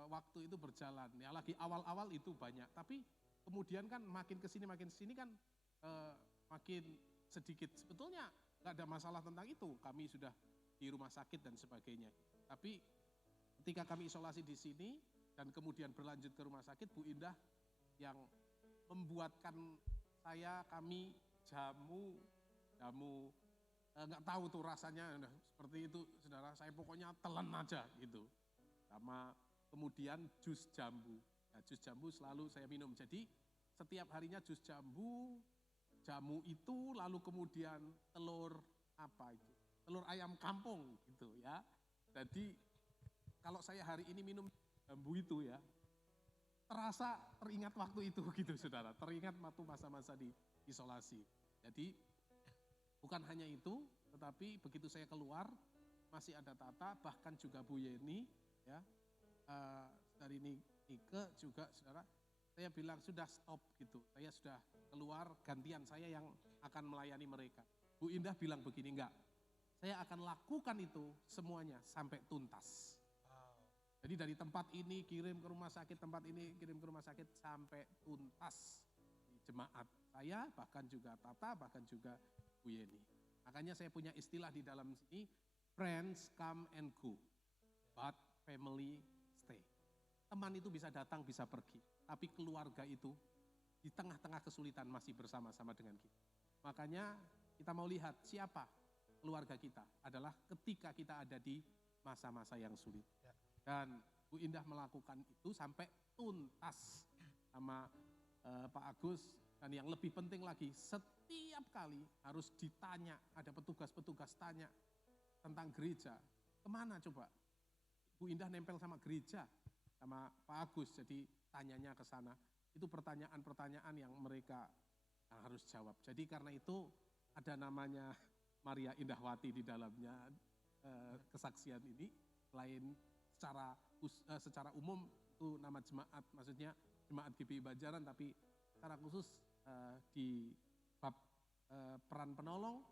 waktu itu berjalan. Ya lagi awal-awal itu banyak, tapi kemudian kan makin kesini kan makin sedikit. Sebetulnya nggak ada masalah tentang itu. Kami sudah di rumah sakit dan sebagainya. Tapi ketika kami isolasi di sini, dan kemudian berlanjut ke rumah sakit, Bu Indah yang membuatkan kami jamu, nggak tahu tuh rasanya seperti itu, saudara. Saya pokoknya telan aja gitu. Sama kemudian jus jambu. Nah, jus jambu selalu saya minum. Jadi setiap harinya jus jambu, jamu itu, lalu kemudian telur ayam kampung gitu ya. Jadi kalau saya hari ini minum jambu itu ya, teringat waktu itu gitu saudara, teringat waktu masa-masa di isolasi. Jadi bukan hanya itu, tetapi begitu saya keluar, masih ada Tata, bahkan juga Bu Yeni, ya, dari Nike juga saudara, saya bilang sudah stop gitu, saya sudah keluar, gantian saya yang akan melayani mereka. Bu Indah bilang begini, enggak, saya akan lakukan itu semuanya sampai tuntas. Jadi dari tempat ini kirim ke rumah sakit, tempat ini kirim ke rumah sakit sampai tuntas di jemaat. Saya bahkan juga Tata, bahkan juga Bu Yeni. Makanya saya punya istilah di dalam sini, friends come and go, but family stay. Teman itu bisa datang, bisa pergi, tapi keluarga itu di tengah-tengah kesulitan masih bersama-sama dengan kita. Makanya kita mau lihat siapa keluarga kita adalah ketika kita ada di masa-masa yang sulit. Dan Bu Indah melakukan itu sampai tuntas sama Pak Agus. Dan yang lebih penting lagi, setiap kali harus ditanya, ada petugas-petugas tanya tentang gereja. Kemana coba? Bu Indah nempel sama gereja, sama Pak Agus, jadi tanyanya ke sana. Itu pertanyaan-pertanyaan yang mereka harus jawab. Jadi karena itu ada namanya Maria Indahwati di dalamnya kesaksian ini, selain secara umum itu nama jemaat, maksudnya jemaat GPI Banjaran, tapi secara khusus di bab peran penolong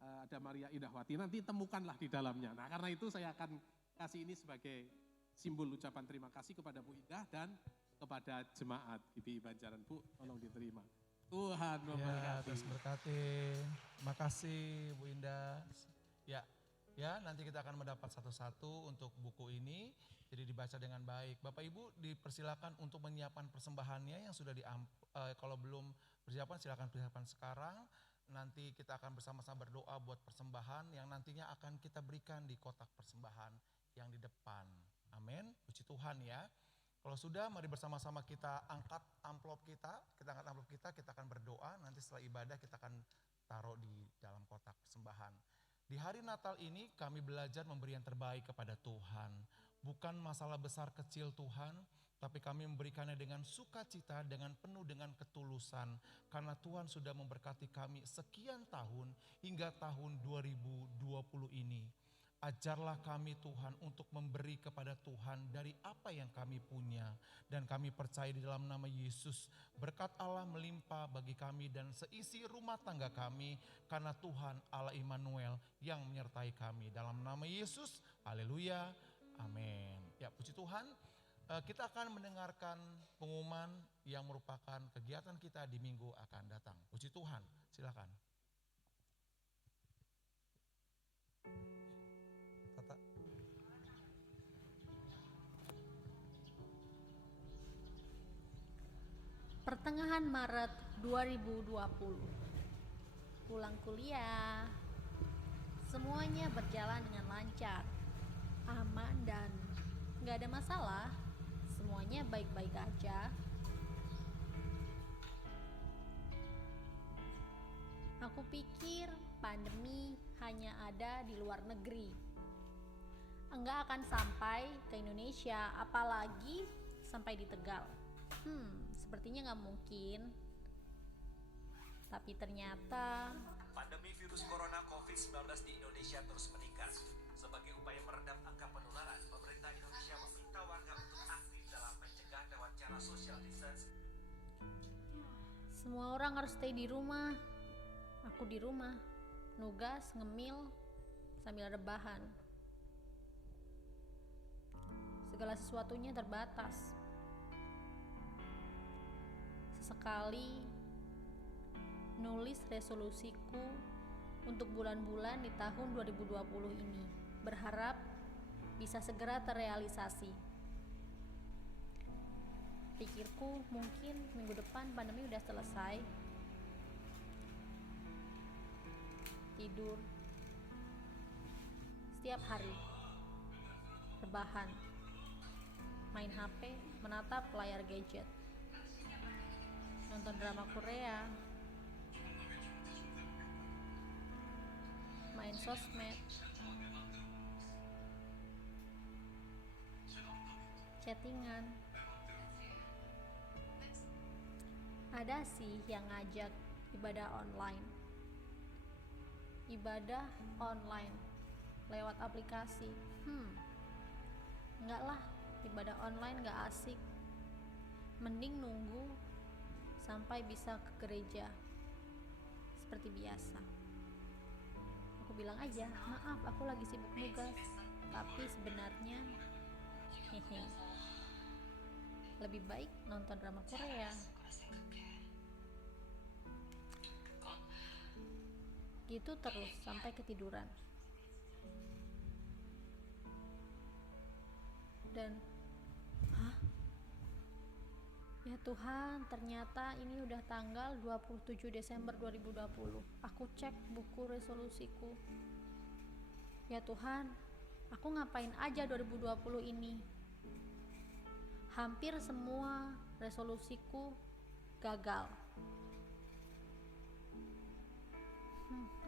ada Maria Indahwati, nanti temukanlah di dalamnya. Nah karena itu saya akan kasih ini sebagai simbol ucapan terima kasih kepada Bu Indah dan kepada jemaat GBI Banjaran. Bu, tolong diterima. Tuhan Ya, memberkati. terus berkati. Makasih Bu Indah. Ya, nanti kita akan mendapat satu-satu untuk buku ini. Jadi dibaca dengan baik. Bapak Ibu dipersilakan untuk menyiapkan persembahannya yang sudah kalau belum persiapan silakan persiapan sekarang. Nanti kita akan bersama-sama berdoa buat persembahan yang nantinya akan kita berikan di kotak persembahan yang di depan. Amin. Puji Tuhan ya. Kalau sudah, mari bersama-sama kita angkat amplop kita akan berdoa, nanti setelah ibadah kita akan taruh di dalam kotak persembahan. Di hari Natal ini kami belajar memberi yang terbaik kepada Tuhan. Bukan masalah besar kecil Tuhan, tapi kami memberikannya dengan sukacita, dengan penuh dengan ketulusan. Karena Tuhan sudah memberkati kami sekian tahun hingga tahun 2020 ini. Ajarlah kami Tuhan untuk memberi kepada Tuhan dari apa yang kami punya. Dan kami percaya di dalam nama Yesus berkat Allah melimpah bagi kami dan seisi rumah tangga kami. Karena Tuhan Allah Immanuel yang menyertai kami. Dalam nama Yesus, haleluya, amin. Ya puji Tuhan, kita akan mendengarkan pengumuman yang merupakan kegiatan kita di minggu akan datang. Puji Tuhan, silakan. Tata. Pertengahan Maret 2020, pulang kuliah, semuanya berjalan dengan lancar, aman dan gak ada masalah, semuanya baik-baik aja. Aku pikir pandemi hanya ada di luar negeri, enggak akan sampai ke Indonesia, apalagi sampai di Tegal. Sepertinya nggak mungkin. Tapi ternyata pandemi virus corona COVID-19 di Indonesia terus meningkat. Sebagai upaya meredam angka penularan, pemerintah Indonesia meminta warga untuk aktif dalam mencegah lewat cara social distance. semua orang harus stay di rumah. Aku di rumah, nugas, ngemil, sambil rebahan. Segala sesuatunya terbatas. Sesekali nulis resolusiku untuk bulan-bulan di tahun 2020 ini, berharap bisa segera terrealisasi. Pikirku mungkin minggu depan pandemi udah selesai. Tidur setiap hari, rebahan, main HP, menatap layar gadget, nonton drama Korea, main sosmed, chattingan. Ada sih yang ngajak ibadah online lewat aplikasi. Enggak lah, ibadah online enggak asik. Mending nunggu sampai bisa ke gereja seperti biasa. Aku bilang aja, maaf aku lagi sibuk nugas. Tapi sebenarnya lebih baik nonton drama Korea. Gitu terus sampai ketiduran. Dan ya Tuhan, ternyata ini udah tanggal 27 Desember 2020. Aku cek buku resolusiku. Ya Tuhan, aku ngapain aja 2020 ini? Hampir semua resolusiku gagal.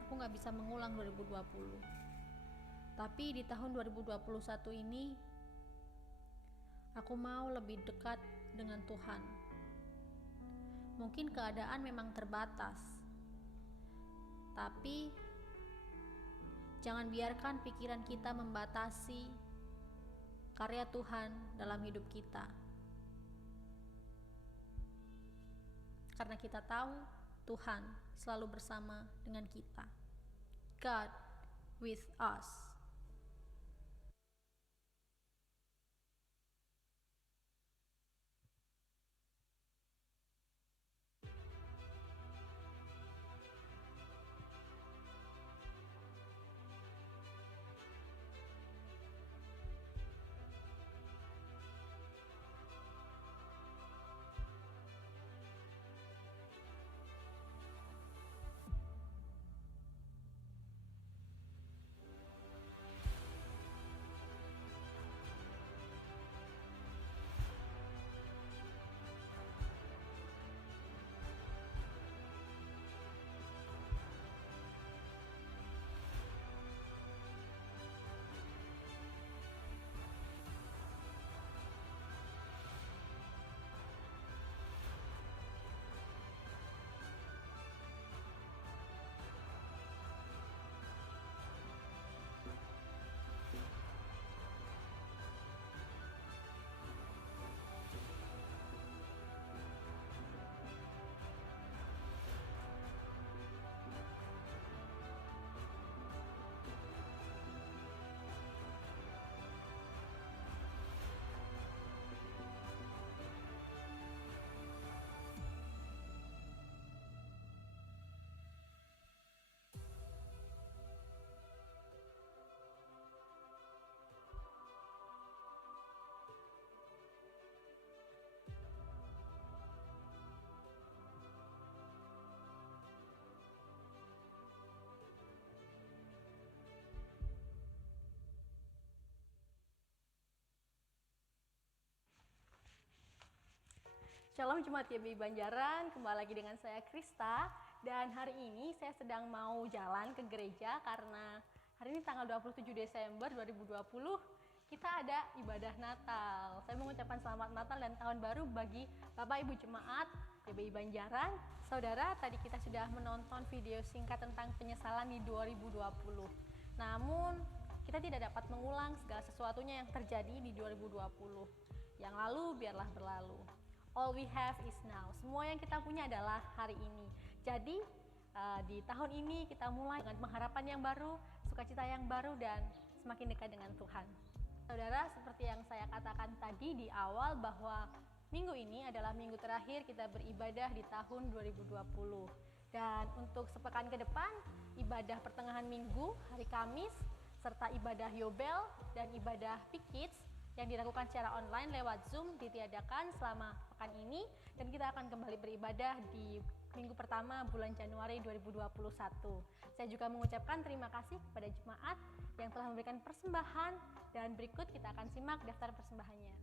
Aku gak bisa mengulang 2020. Tapi di tahun 2021 ini, aku mau lebih dekat dengan Tuhan. Mungkin keadaan memang terbatas, tapi jangan biarkan pikiran kita membatasi karya Tuhan dalam hidup kita. karena kita tahu Tuhan selalu bersama dengan kita. God with us. Shalom Jemaat GBI Banjaran, kembali lagi dengan saya Krista. Dan hari ini saya sedang mau jalan ke gereja karena hari ini tanggal 27 Desember 2020 kita ada ibadah Natal. Saya mengucapkan selamat Natal dan Tahun Baru bagi Bapak Ibu Jemaat GBI Banjaran. Saudara, tadi kita sudah menonton video singkat tentang penyesalan di 2020. Namun, kita tidak dapat mengulang segala sesuatunya yang terjadi di 2020. Yang lalu biarlah berlalu. All we have is now. Semua yang kita punya adalah hari ini. Jadi di tahun ini kita mulai dengan pengharapan yang baru, sukacita yang baru, dan semakin dekat dengan Tuhan. Saudara, seperti yang saya katakan tadi di awal bahwa minggu ini adalah minggu terakhir kita beribadah di tahun 2020. Dan untuk sepekan ke depan, ibadah pertengahan minggu, hari Kamis, serta ibadah Yobel dan ibadah Pikits yang dilakukan secara online lewat Zoom ditiadakan selama pekan ini, dan kita akan kembali beribadah di minggu pertama bulan Januari 2021. Saya juga mengucapkan terima kasih kepada jemaat yang telah memberikan persembahan, dan berikut kita akan simak daftar persembahannya.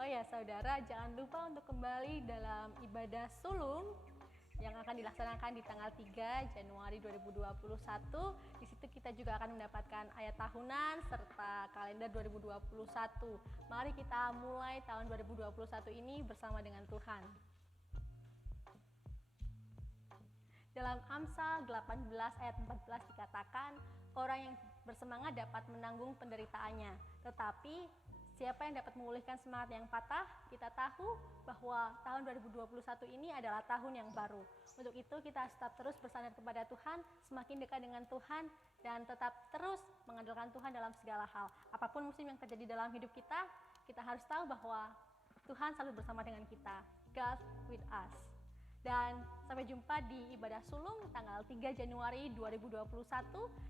Oh ya saudara, jangan lupa untuk kembali dalam ibadah sulung yang akan dilaksanakan di tanggal 3 Januari 2021. Di situ kita juga akan mendapatkan ayat tahunan serta kalender 2021. Mari kita mulai tahun 2021 ini bersama dengan Tuhan. Dalam Amsal 18 ayat 14 dikatakan, orang yang bersemangat dapat menanggung penderitaannya, tetapi siapa yang dapat memulihkan semangat yang patah? Kita tahu bahwa tahun 2021 ini adalah tahun yang baru. Untuk itu kita tetap terus bersandar kepada Tuhan, semakin dekat dengan Tuhan, dan tetap terus mengandalkan Tuhan dalam segala hal. Apapun musim yang terjadi dalam hidup kita, kita harus tahu bahwa Tuhan selalu bersama dengan kita. God with us. Dan sampai jumpa di ibadah sulung tanggal 3 Januari 2021.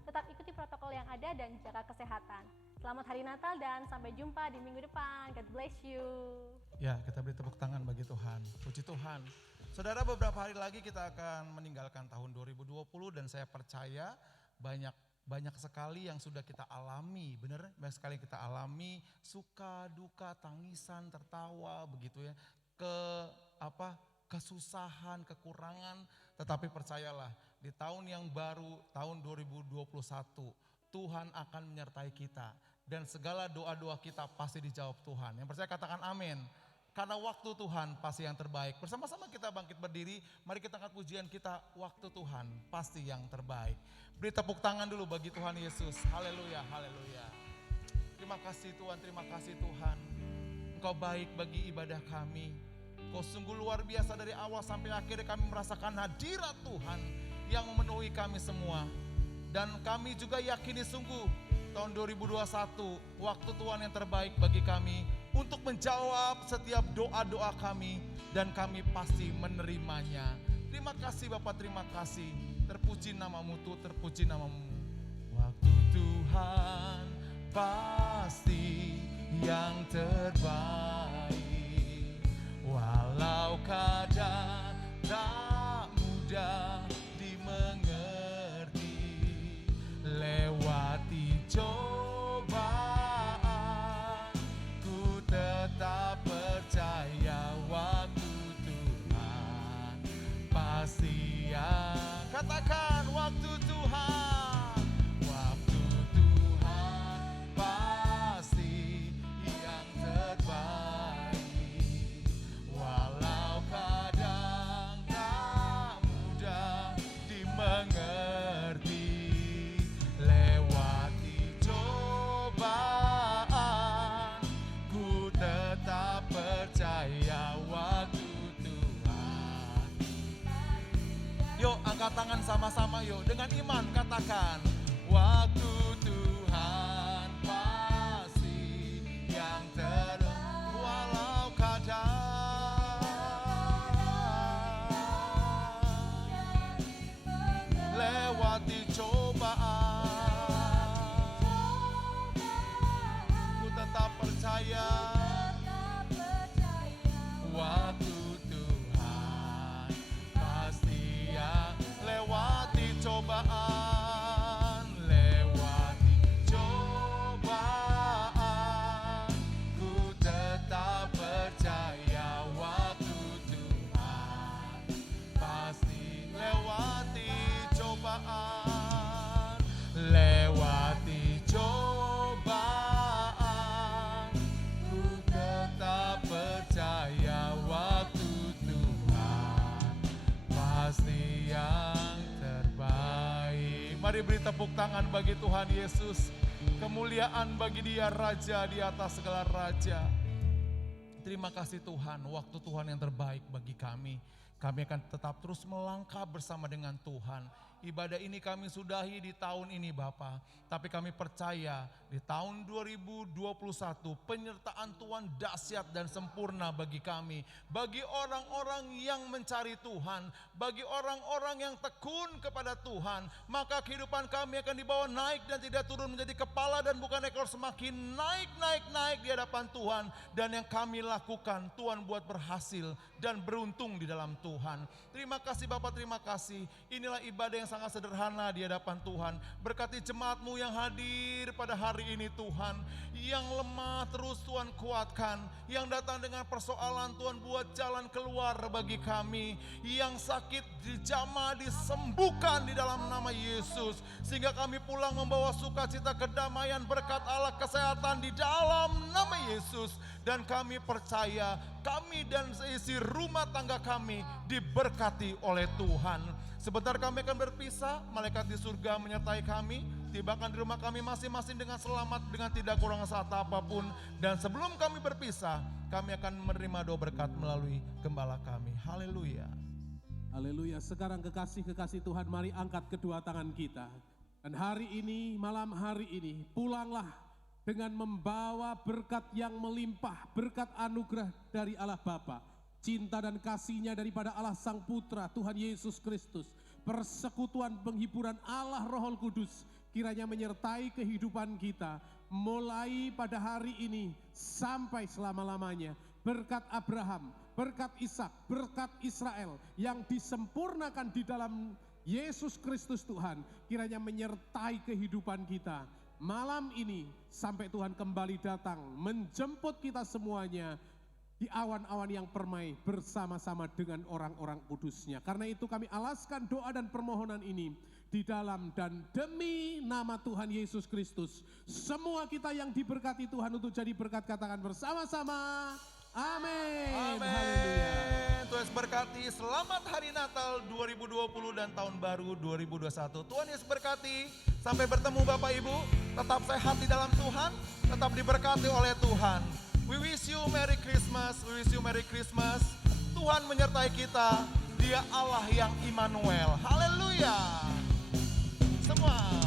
Tetap ikuti protokol yang ada dan jaga kesehatan. Selamat Hari Natal dan sampai jumpa di minggu depan. God bless you. Ya, kita beri tepuk tangan bagi Tuhan. Puji Tuhan. Saudara, beberapa hari lagi kita akan meninggalkan tahun 2020 dan saya percaya banyak sekali yang sudah kita alami, benar? Banyak sekali yang kita alami, suka, duka, tangisan, tertawa, begitu ya. Kesusahan, kekurangan, tetapi percayalah di tahun yang baru, tahun 2021, Tuhan akan menyertai kita. Dan segala doa-doa kita pasti dijawab Tuhan. Yang percaya katakan amin. Karena waktu Tuhan pasti yang terbaik. Bersama-sama kita bangkit berdiri. Mari kita angkat pujian kita. Waktu Tuhan pasti yang terbaik. Beri tepuk tangan dulu bagi Tuhan Yesus. Haleluya, haleluya. Terima kasih Tuhan, terima kasih Tuhan. Engkau baik bagi ibadah kami. Engkau sungguh luar biasa dari awal sampai akhir kami merasakan hadirat Tuhan yang memenuhi kami semua. Dan kami juga yakini sungguh tahun 2021 waktu Tuhan yang terbaik bagi kami untuk menjawab setiap doa-doa kami dan kami pasti menerimanya. Terima kasih Bapak, terima kasih. Terpuji namamu Tuhan, terpuji namamu. Waktu Tuhan pasti yang terbaik, walau kadang tak mudah dimengerti, lewati cobaan, ku tetap percaya waktu Tuhan pasti yang, katakan waktu Tuhan, waktu Tuhan pasti yang terbaik, walau kadang tak mudah dimengerti, lewati cobaan, ku tetap percaya waktu Tuhan. Yuk angkat tangan sama-sama yuk, dengan iman katakan, waktu Tuhan pasti yang terbaik, walau kadang lewati cobaan, ku tetap percaya waktu Tuhan pasti yang, lewati cobaan, lewati cobaan, ku tetap percaya waktu Tuhan pasti, lewati cobaan, lewati cobaan, ku tetap percaya waktu Tuhan pasti yang terbaik. Mari beri tepuk tangan bagi Tuhan Yesus. Kemuliaan bagi Dia, Raja di atas segala raja. Terima kasih Tuhan, waktu Tuhan yang terbaik bagi kami. Kami akan tetap terus melangkah bersama dengan Tuhan. Ibadah ini kami sudahi di tahun ini Bapa, tapi kami percaya di tahun 2021 penyertaan Tuhan dahsyat dan sempurna bagi kami. Bagi orang-orang yang mencari Tuhan, bagi orang-orang yang tekun kepada Tuhan, maka kehidupan kami akan dibawa naik dan tidak turun, menjadi kepala dan bukan ekor, semakin naik di hadapan Tuhan. Dan yang kami lakukan Tuhan buat berhasil dan beruntung di dalam Tuhan. Terima kasih Bapak, terima kasih. Inilah ibadah yang sangat sederhana di hadapan Tuhan. Berkati jemaat-Mu yang hadir pada hari ini Tuhan. Yang lemah terus Tuhan kuatkan. Yang datang dengan persoalan Tuhan buat jalan keluar bagi kami. Yang sakit dijamah, disembuhkan di dalam nama Yesus. Sehingga kami pulang membawa sukacita, kedamaian, berkat Allah, kesehatan di dalam nama Yesus. Dan kami percaya kami dan seisi rumah tangga kami diberkati oleh Tuhan. Sebentar kami akan berpisah, malaikat di surga menyertai kami. Tibakan di rumah kami masing-masing dengan selamat, dengan tidak kurang satu apapun. Dan sebelum kami berpisah, kami akan menerima doa berkat melalui gembala kami. Haleluya. Haleluya. Sekarang kekasih-kekasih Tuhan, mari angkat kedua tangan kita. Dan hari ini, malam hari ini, pulanglah dengan membawa berkat yang melimpah, berkat anugerah dari Allah Bapa, cinta dan kasih-Nya daripada Allah Sang Putra Tuhan Yesus Kristus, persekutuan penghiburan Allah Roh Kudus kiranya menyertai kehidupan kita mulai pada hari ini sampai selama-lamanya. Berkat Abraham, berkat Ishak, berkat Israel yang disempurnakan di dalam Yesus Kristus Tuhan kiranya menyertai kehidupan kita malam ini sampai Tuhan kembali datang menjemput kita semuanya di awan-awan yang permai bersama-sama dengan orang-orang kudus-Nya. Karena itu kami alaskan doa dan permohonan ini di dalam dan demi nama Tuhan Yesus Kristus. Semua kita yang diberkati Tuhan untuk jadi berkat, katakan bersama-sama, Amin. Amin. Haleluya. Tuhan Yesus berkati. Selamat Hari Natal 2020 dan Tahun Baru 2021. Tuhan Yesus berkati. Sampai bertemu Bapak Ibu. Tetap sehat di dalam Tuhan. Tetap diberkati oleh Tuhan. We wish you Merry Christmas. We wish you Merry Christmas. Tuhan menyertai kita. Dia Allah yang Immanuel. Haleluya. Semua.